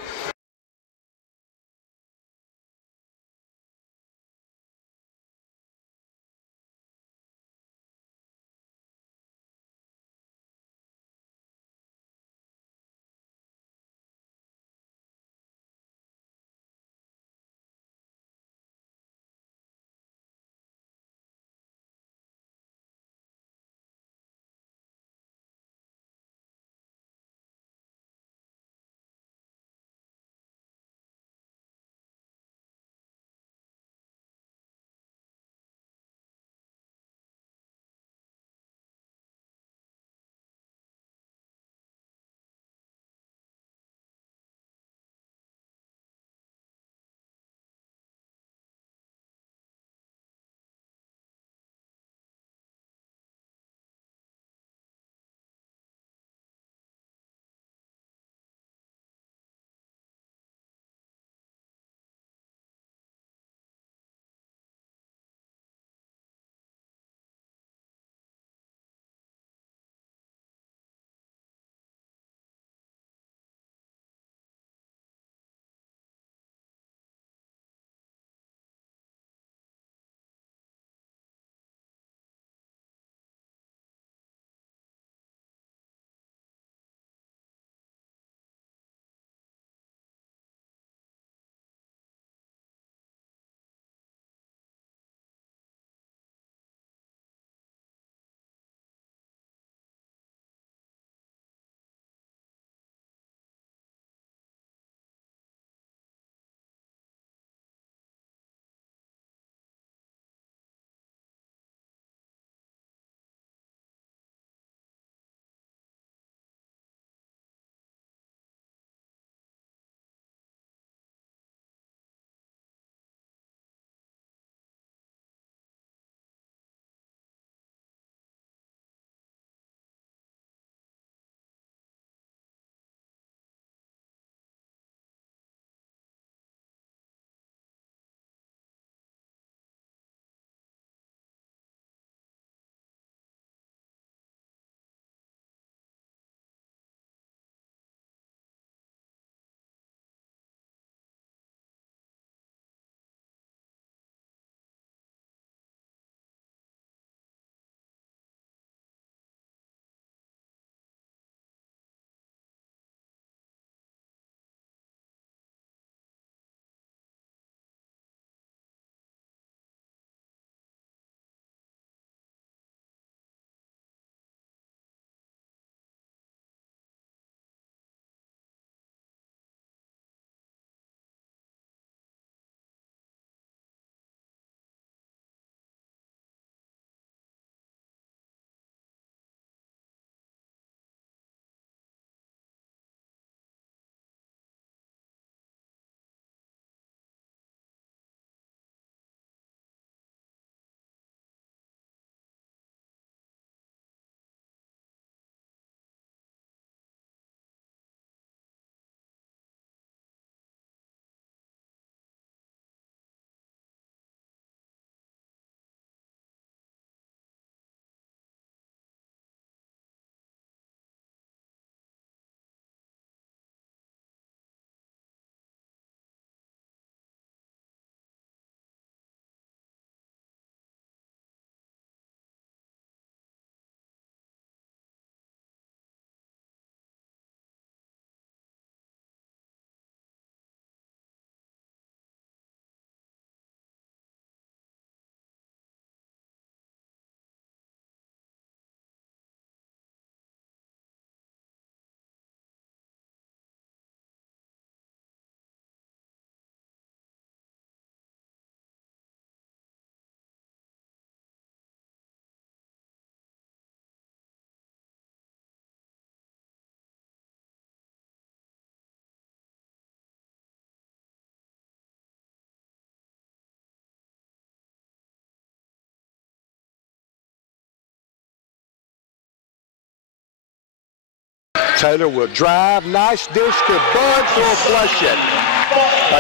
Taylor will drive. Nice dish to Bugs, will flush it.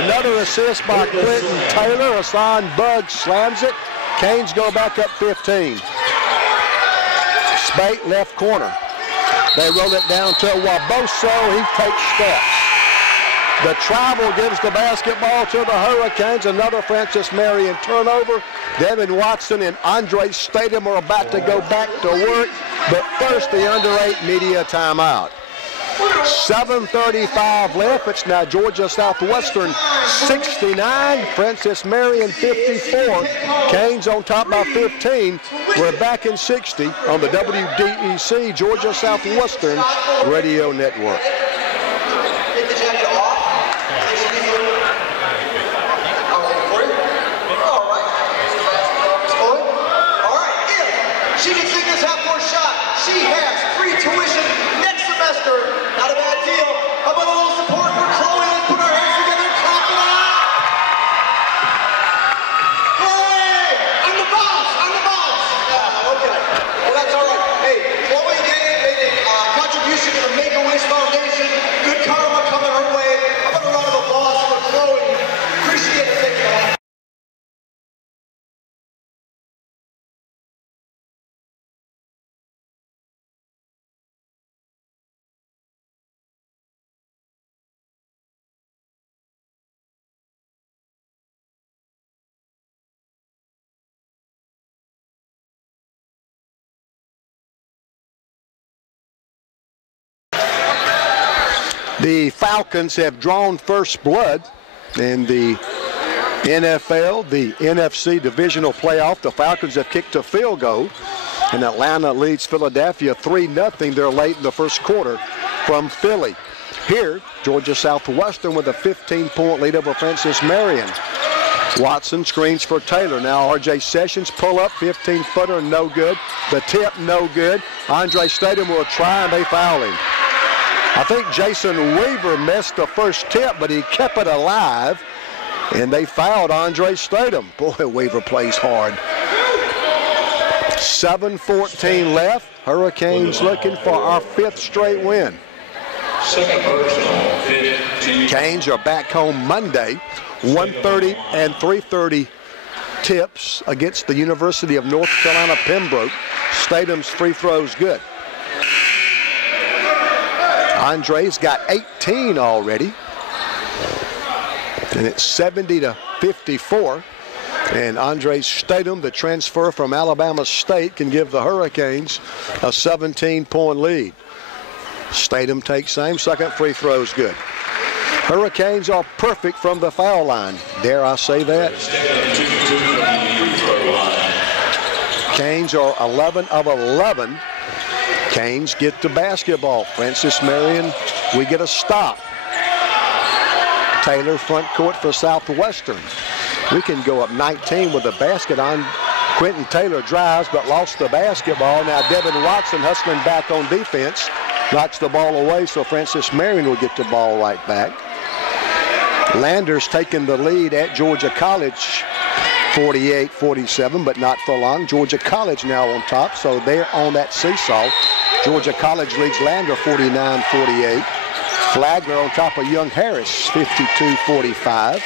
Another assist by Clinton Taylor. Hassan Bugs slams it. Canes go back up 15. Spate left corner. They roll it down to Waboso. He takes steps. The travel gives the basketball to the Hurricanes. Another Francis Marion turnover. Devin Watson and Andre Statham are about to go back to work. But first, the under-8 media timeout. 7:35 left. It's now Georgia Southwestern 69, Francis Marion 54. Canes on top by 15. We're back in 60 on the WDEC Georgia Southwestern Radio Network. She can take this half-court shot. She has free tuition next semester. Not a bad deal. How about a little support for Chloe? Let's put our hands together and clap it up. Hey, I'm the boss. I'm the boss. Okay. Well, that's all right. Hey, Chloe made a contribution to the Make-A-Wish Foundation. Good karma coming her way. How about a round of applause for Chloe? Appreciate it. Thank you. The Falcons have drawn first blood in the NFL, the NFC divisional playoff. The Falcons have kicked a field goal, and Atlanta leads Philadelphia 3-0. They're late in the first quarter from Philly. Here, Georgia Southwestern with a 15-point lead over Francis Marion. Watson screens for Taylor. Now R.J. Sessions pull up, 15-footer, no good. The tip, no good. Andre Statham will try, and they foul him. I think Jason Weaver missed the first tip, but he kept it alive, and they fouled Andre Statham. Boy, Weaver plays hard. 7:14 left. Hurricanes looking for our 5th straight win. Second personal, 15. Canes are back home Monday, 1:30 and 3:30 tips against the University of North Carolina Pembroke. Statham's free throw's good. Andre's got 18 already, and it's 70-54. And Andre Statham, the transfer from Alabama State, can give the Hurricanes a 17-point lead. Statham takes aim, second free throw is good. Hurricanes are perfect from the foul line. Dare I say that? Canes are 11 of 11. Canes get the basketball. Francis Marion, we get a stop. Taylor front court for Southwestern. We can go up 19 with a basket on. Quentin Taylor drives but lost the basketball. Now Devin Watson hustling back on defense. Knocks the ball away, so Francis Marion will get the ball right back. Landers taking the lead at Georgia College, 48-47, but not for long. Georgia College now on top, so they're on that seesaw. Georgia College leads Lander 49-48. Flagler on top of Young Harris, 52-45.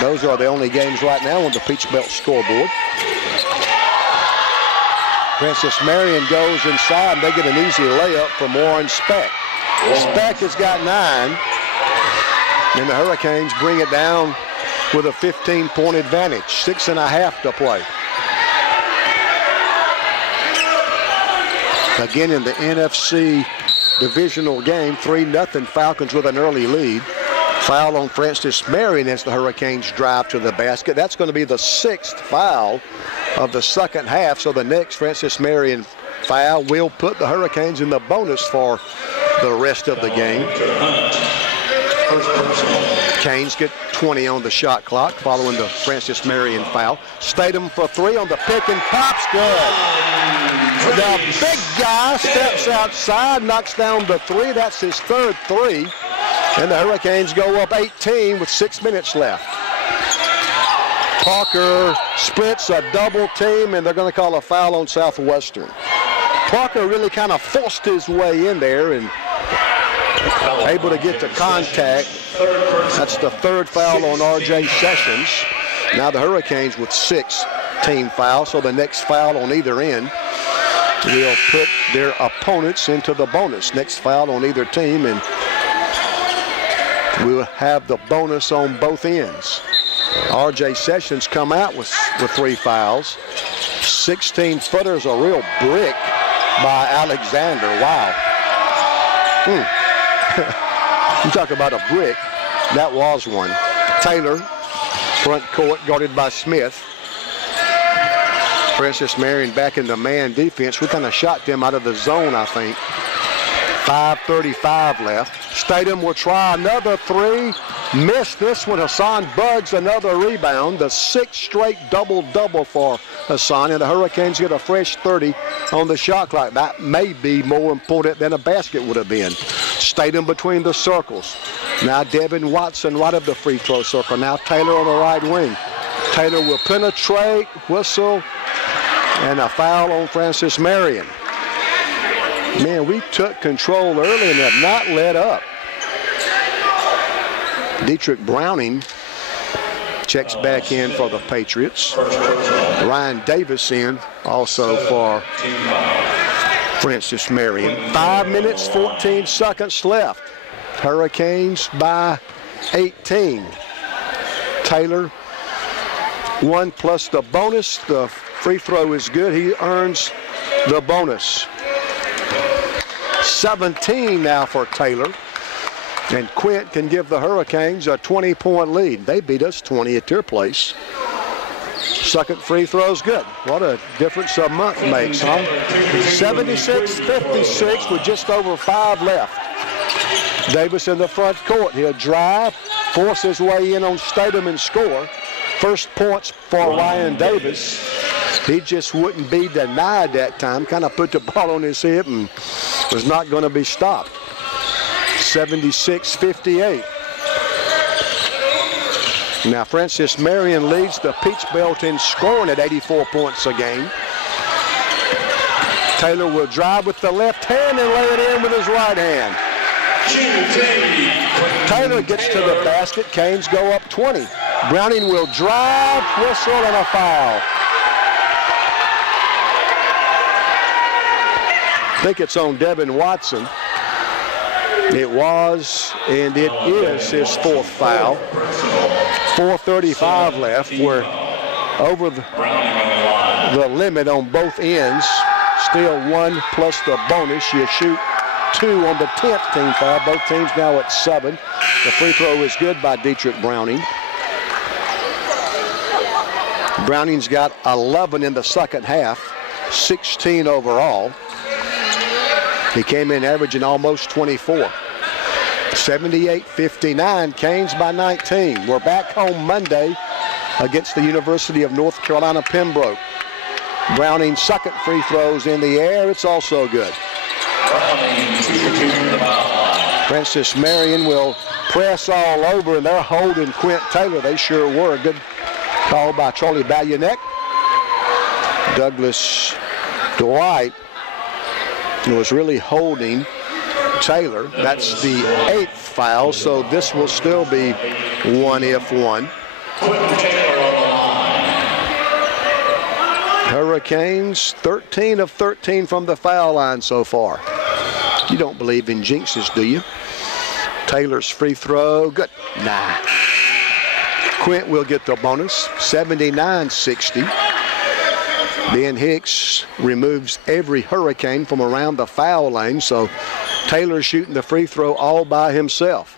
Those are the only games right now on the Peach Belt scoreboard. Francis Marion goes inside, and they get an easy layup from Warren Speck. Speck has got 9, and the Hurricanes bring it down with a 15-point advantage, 6.5 to play. Again in the NFC divisional game, 3-0 Falcons with an early lead. Foul on Francis Marion as the Hurricanes drive to the basket. That's going to be the 6th foul of the second half, so the next Francis Marion foul will put the Hurricanes in the bonus for the rest of the game. Canes get 20 on the shot clock following the Francis Marion foul. Statham for 3 on the pick and pops, good. The big guy steps outside, knocks down the 3. That's his 3rd 3. And the Hurricanes go up 18 with 6 minutes left. Parker splits a double team, and they're going to call a foul on Southwestern. Parker really kind of forced his way in there, and able to get to contact. That's the third foul on R.J. Sessions. Now the Hurricanes with 6 team fouls, so the next foul on either end will put their opponents into the bonus. Next foul on either team, and we'll have the bonus on both ends. R.J. Sessions come out with 3 fouls. 16-footers, a real brick by Alexander. Wow. You talk about a brick. That was one. Taylor, front court, guarded by Smith. Francis Marion back in the man defense. We kind of shot them out of the zone, I think. 5:35 left. Statham will try another 3. Missed this one. Hassan Buggs another rebound. The 6th straight double-double for Hassan, and the Hurricanes get a fresh 30 on the shot clock. That may be more important than a basket would have been. Statham between the circles. Now Devin Watson right of the free throw circle. Now Taylor on the right wing. Taylor will penetrate, whistle, and a foul on Francis Marion. Man, we took control early and have not let up. Dietrich Browning checks back in for the Patriots. Ryan Davis in also for Francis Marion. 5 minutes, 14 seconds left. Hurricanes by 18. Taylor, 1 plus the bonus. The free throw is good. He earns the bonus. 17 now for Taylor. And Quint can give the Hurricanes a 20-point lead. They beat us 20 at their place. Second free throw's good. What a difference a month makes, huh? 76-56 with just over 5 left. Davis in the front court. He'll drive, force his way in on Statham and score. First points for Ryan Davis. He just wouldn't be denied that time. Kind of put the ball on his hip and was not going to be stopped. 76-58. Now Francis Marion leads the Peach Belt in scoring at 84 points a game. Taylor will drive with the left hand and lay it in with his right hand. Taylor gets to the basket. Canes go up 20. Browning will drive, whistle, and a foul. I think it's on Devin Watson. It was, and it is his 4th foul. 4:35 left. We're over the limit on both ends. Still 1 plus the bonus. You shoot 2 on the 10th team foul. Both teams now at 7. The free throw is good by Dietrich Browning. Browning's got 11 in the second half, 16 overall. He came in averaging almost 24. 78-59, Canes by 19. We're back home Monday against the University of North Carolina, Pembroke. Browning's second free throws in the air. It's also good. Francis Marion will press all over, and they're holding Quint Taylor. They sure were. A good call by Charlie Balunek. Douglas Dwight was really holding Taylor. That's the 8th foul, so this will still be 1 if 1. Hurricanes 13 of 13 from the foul line so far. You don't believe in jinxes, do you? Taylor's free throw, good. Nah. Quint will get the bonus, 79-60. Ben Hicks removes every Hurricane from around the foul lane, so Taylor shooting the free throw all by himself.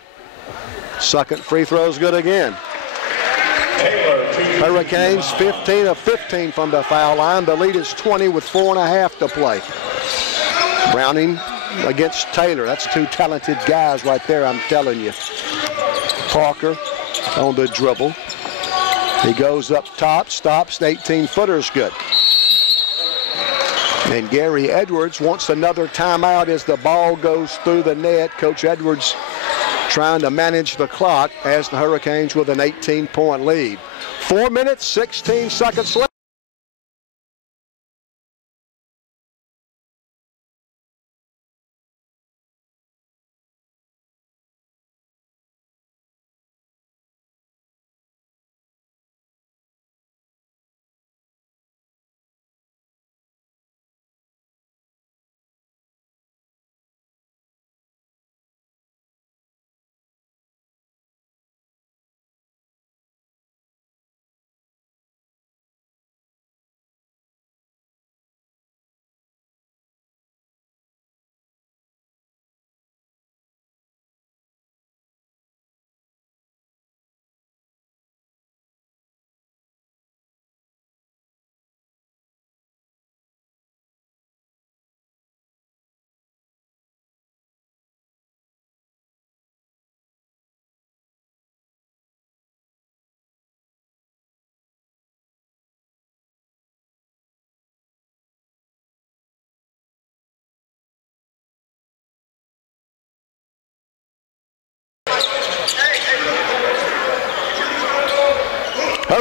Second free throw is good again. Hurricanes 15 of 15 from the foul line. The lead is 20 with 4.5 to play. Browning against Taylor. That's 2 talented guys right there, I'm telling you. Parker on the dribble. He goes up top, stops, 18-footer's good. And Gary Edwards wants another timeout as the ball goes through the net. Coach Edwards trying to manage the clock as the Hurricanes with an 18-point lead. 4 minutes, 16 seconds left.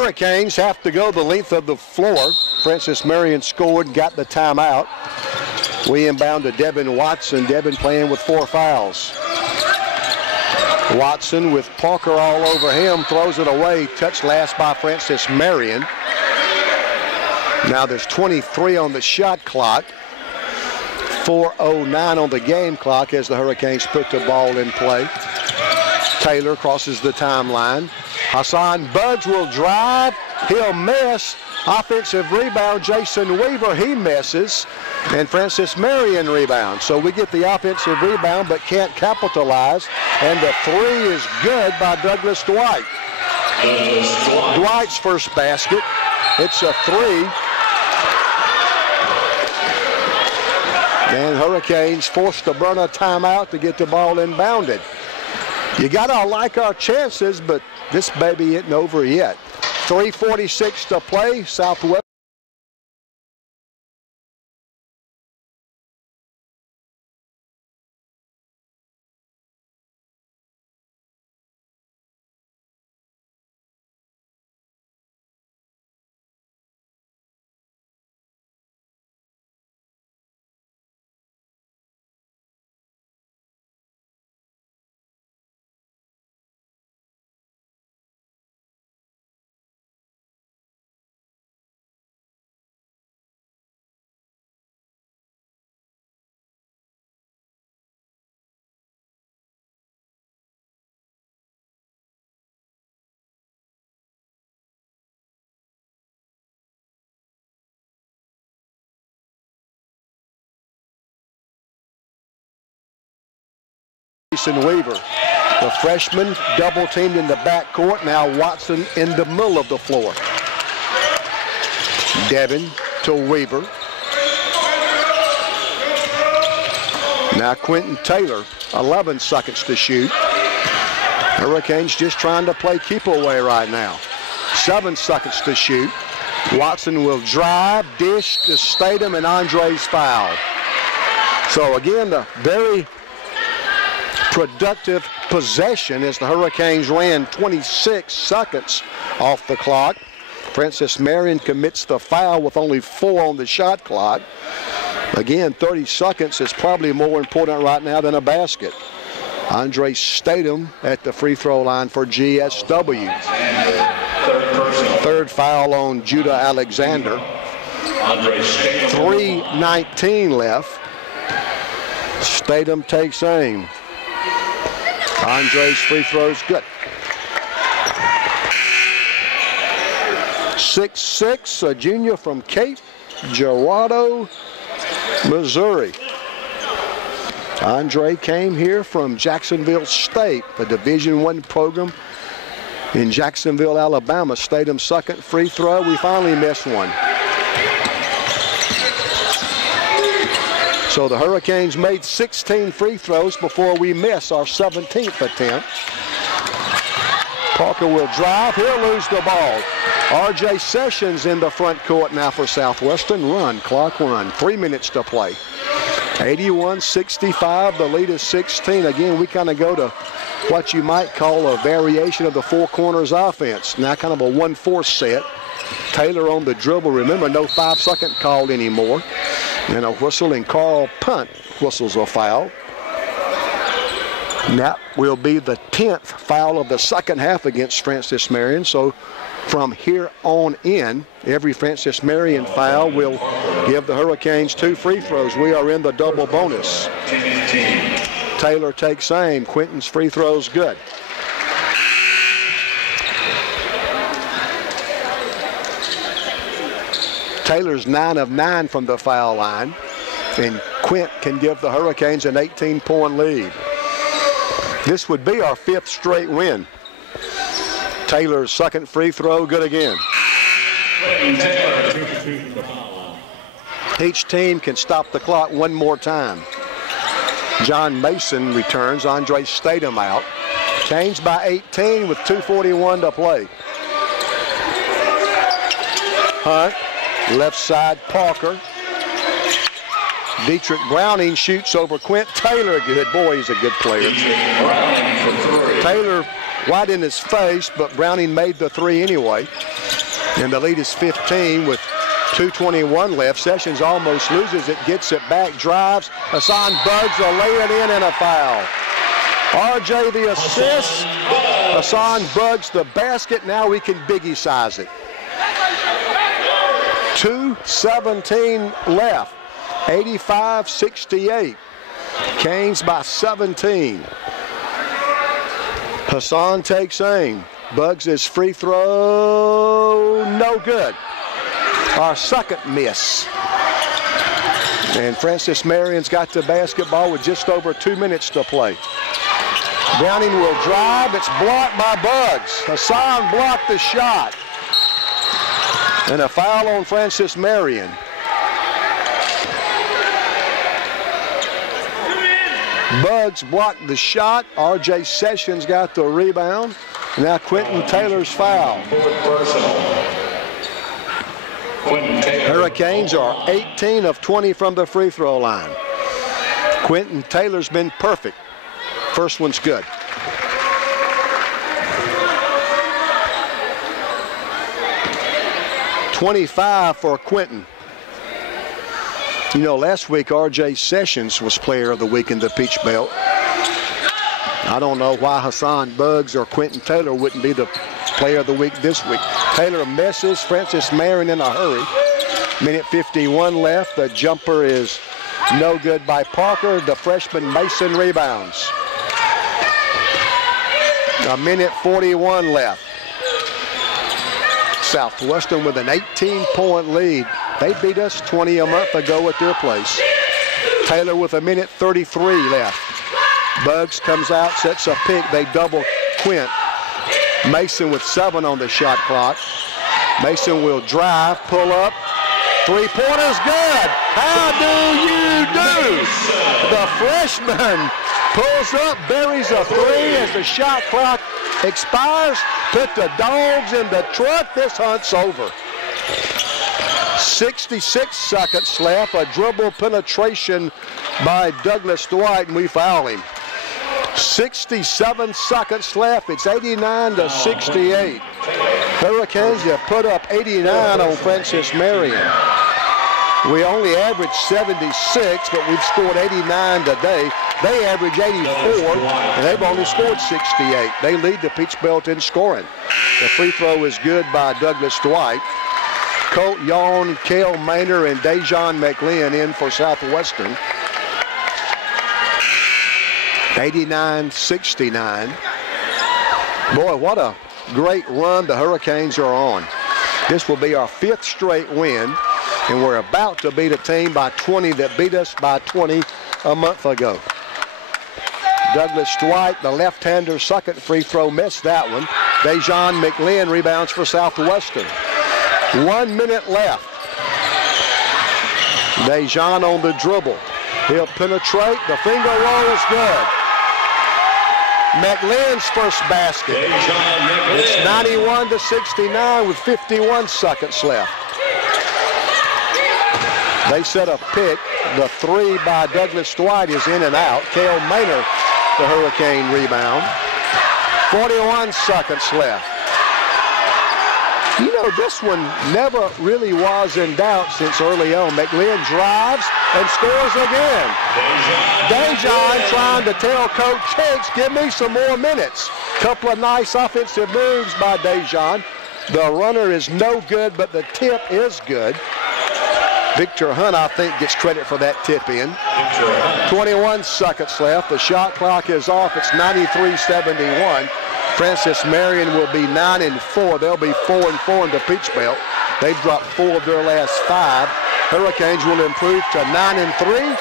Hurricanes have to go the length of the floor. Francis Marion scored, got the timeout. We inbound to Devin Watson. Devin playing with 4 fouls. Watson with Parker all over him, throws it away. Touched last by Francis Marion. Now there's 23 on the shot clock. 4:09 on the game clock as the Hurricanes put the ball in play. Taylor crosses the timeline. Hassan Bugs will drive. He'll miss. Offensive rebound, Jason Weaver, he misses. And Francis Marion rebounds. So we get the offensive rebound but can't capitalize. And the 3 is good by Douglas Dwight. Dwight's first basket. It's a 3. And Hurricanes forced to burn a timeout to get the ball inbounded. You gotta like our chances, but this baby isn't over yet. 3:46 to play. Southwest. Jason Weaver, the freshman, double teamed in the backcourt. Now Watson in the middle of the floor. Devin to Weaver. Now Quentin Taylor, 11 seconds to shoot. Hurricanes just trying to play keep away right now. 7 seconds to shoot. Watson will drive, dish to Statham, and Andre's foul. So again, the very productive possession as the Hurricanes ran 26 seconds off the clock. Francis Marion commits the foul with only 4 on the shot clock. Again, 30 seconds is probably more important right now than a basket. Andre Statham at the free throw line for GSW. Third foul on Judah Alexander. 3:19 left. Statham takes aim. Andre's free throw's good. 6'6", a junior from Cape Girardeau, Missouri. Andre came here from Jacksonville State, a Division I program in Jacksonville, Alabama. Statham's second free throw. We finally missed one. So the Hurricanes made 16 free throws before we miss our 17th attempt. Parker will drive. He'll lose the ball. R.J. Sessions in the front court now for Southwestern. Clock run. 3 minutes to play. 81-65. The lead is 16. Again, we kind of go to what you might call a variation of the four corners offense. Now kind of a 1-4 set. Taylor on the dribble. Remember, no 5-second called anymore. And a whistle, and Carl Punt whistles a foul. And that will be the 10th foul of the second half against Francis Marion. So from here on in, every Francis Marion foul will give the Hurricanes 2 free throws. We are in the double bonus. Taylor takes aim. Quentin's free throw's good. Taylor's 9 of 9 from the foul line, and Quint can give the Hurricanes an 18-point lead. This would be our 5th straight win. Taylor's second free throw, good again. Each team can stop the clock one more time. John Mason returns. Andre Statham out. Canes by 18 with 2:41 to play. Hunt. Left side, Parker. Dietrich Browning shoots over Quint Taylor. Good. Boy, he's a good player. Taylor wide in his face, but Browning made the 3 anyway. And the lead is 15 with 2:21 left. Sessions almost loses it, gets it back, drives. Hassan Buggs will lay it in and a foul. RJ the assist. Hassan Buggs the basket. Now we can biggie size it. 2:17 left. 85-68. Canes by 17. Hassan takes aim. Buggs' free throw, no good. Our second miss. And Francis Marion's got the basketball with just over 2 minutes to play. Browning will drive. It's blocked by Buggs. Hassan blocked the shot. And a foul on Francis Marion. Buggs blocked the shot. R.J. Sessions got the rebound. Now Quentin Taylor's foul. Hurricanes are 18 of 20 from the free throw line. Quentin Taylor's been perfect. First one's good. .25 for Quentin. You know, last week R.J. Sessions was player of the week in the Peach Belt. I don't know why Hassan Buggs or Quentin Taylor wouldn't be the player of the week this week. Taylor misses. Francis Marion in a hurry. Minute 51 left. The jumper is no good by Parker. The freshman Mason rebounds. A minute 41 left. Southwestern with an 18-point lead. They beat us 20 a month ago at their place. Taylor with a minute 33 left. Buggs comes out, sets a pick. They double Quint. Mason with 7 on the shot clock. Mason will drive, pull up. Three-pointer's good. How do you do? The freshman pulls up, buries a 3 as the shot clock expires. Put the dogs in the truck. This hunt's over. 66 seconds left. A dribble penetration by Douglas Dwight, and we foul him. 67 seconds left. It's 89-68. Hurricanes have put up 89 on Francis Marion. We only averaged 76, but we've scored 89 today. They average 84, and they've only scored 68. They lead the Peach Belt in scoring. The free throw is good by Douglas Dwight. Colt Yawn, Cale Maynor, and Dejon McLean in for Southwestern. 89-69. Boy, what a great run the Hurricanes are on. This will be our 5th straight win, and we're about to beat a team by 20 that beat us by 20 a month ago. Douglas Dwight, the left-hander, second free throw, missed that one. Dejon McLean rebounds for Southwestern. 1 minute left. Dejon on the dribble. He'll penetrate. The finger roll is good. McLean's first basket. It's 91-69 with 51 seconds left. They set a pick. The 3 by Douglas Dwight is in and out. Cale Maynor, the Hurricane rebound. 41 seconds left. You know, this one never really was in doubt since early on. McLean drives and scores again. Dejon trying to tell Coach Hicks, give me some more minutes. Couple of nice offensive moves by Dejon. The runner is no good, but the tip is good. Victor Hunt, I think, gets credit for that tip in. 21 seconds left. The shot clock is off. It's 93-71. Francis Marion will be 9-4. They'll be 4-4 in the Peach Belt. They've dropped 4 of their last 5. Hurricanes will improve to 9-3,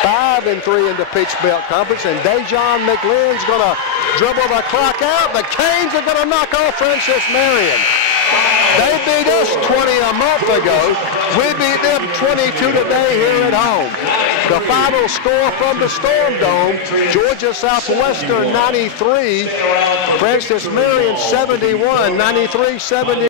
5-3 in the Peach Belt Conference. And Dejon McLean's going to dribble the clock out. The Canes are going to knock off Francis Marion. They beat us 20 a month ago. We beat them 22 today here at home. The final score from the Storm Dome, Georgia Southwestern 93, Francis Marion 71, 93-70.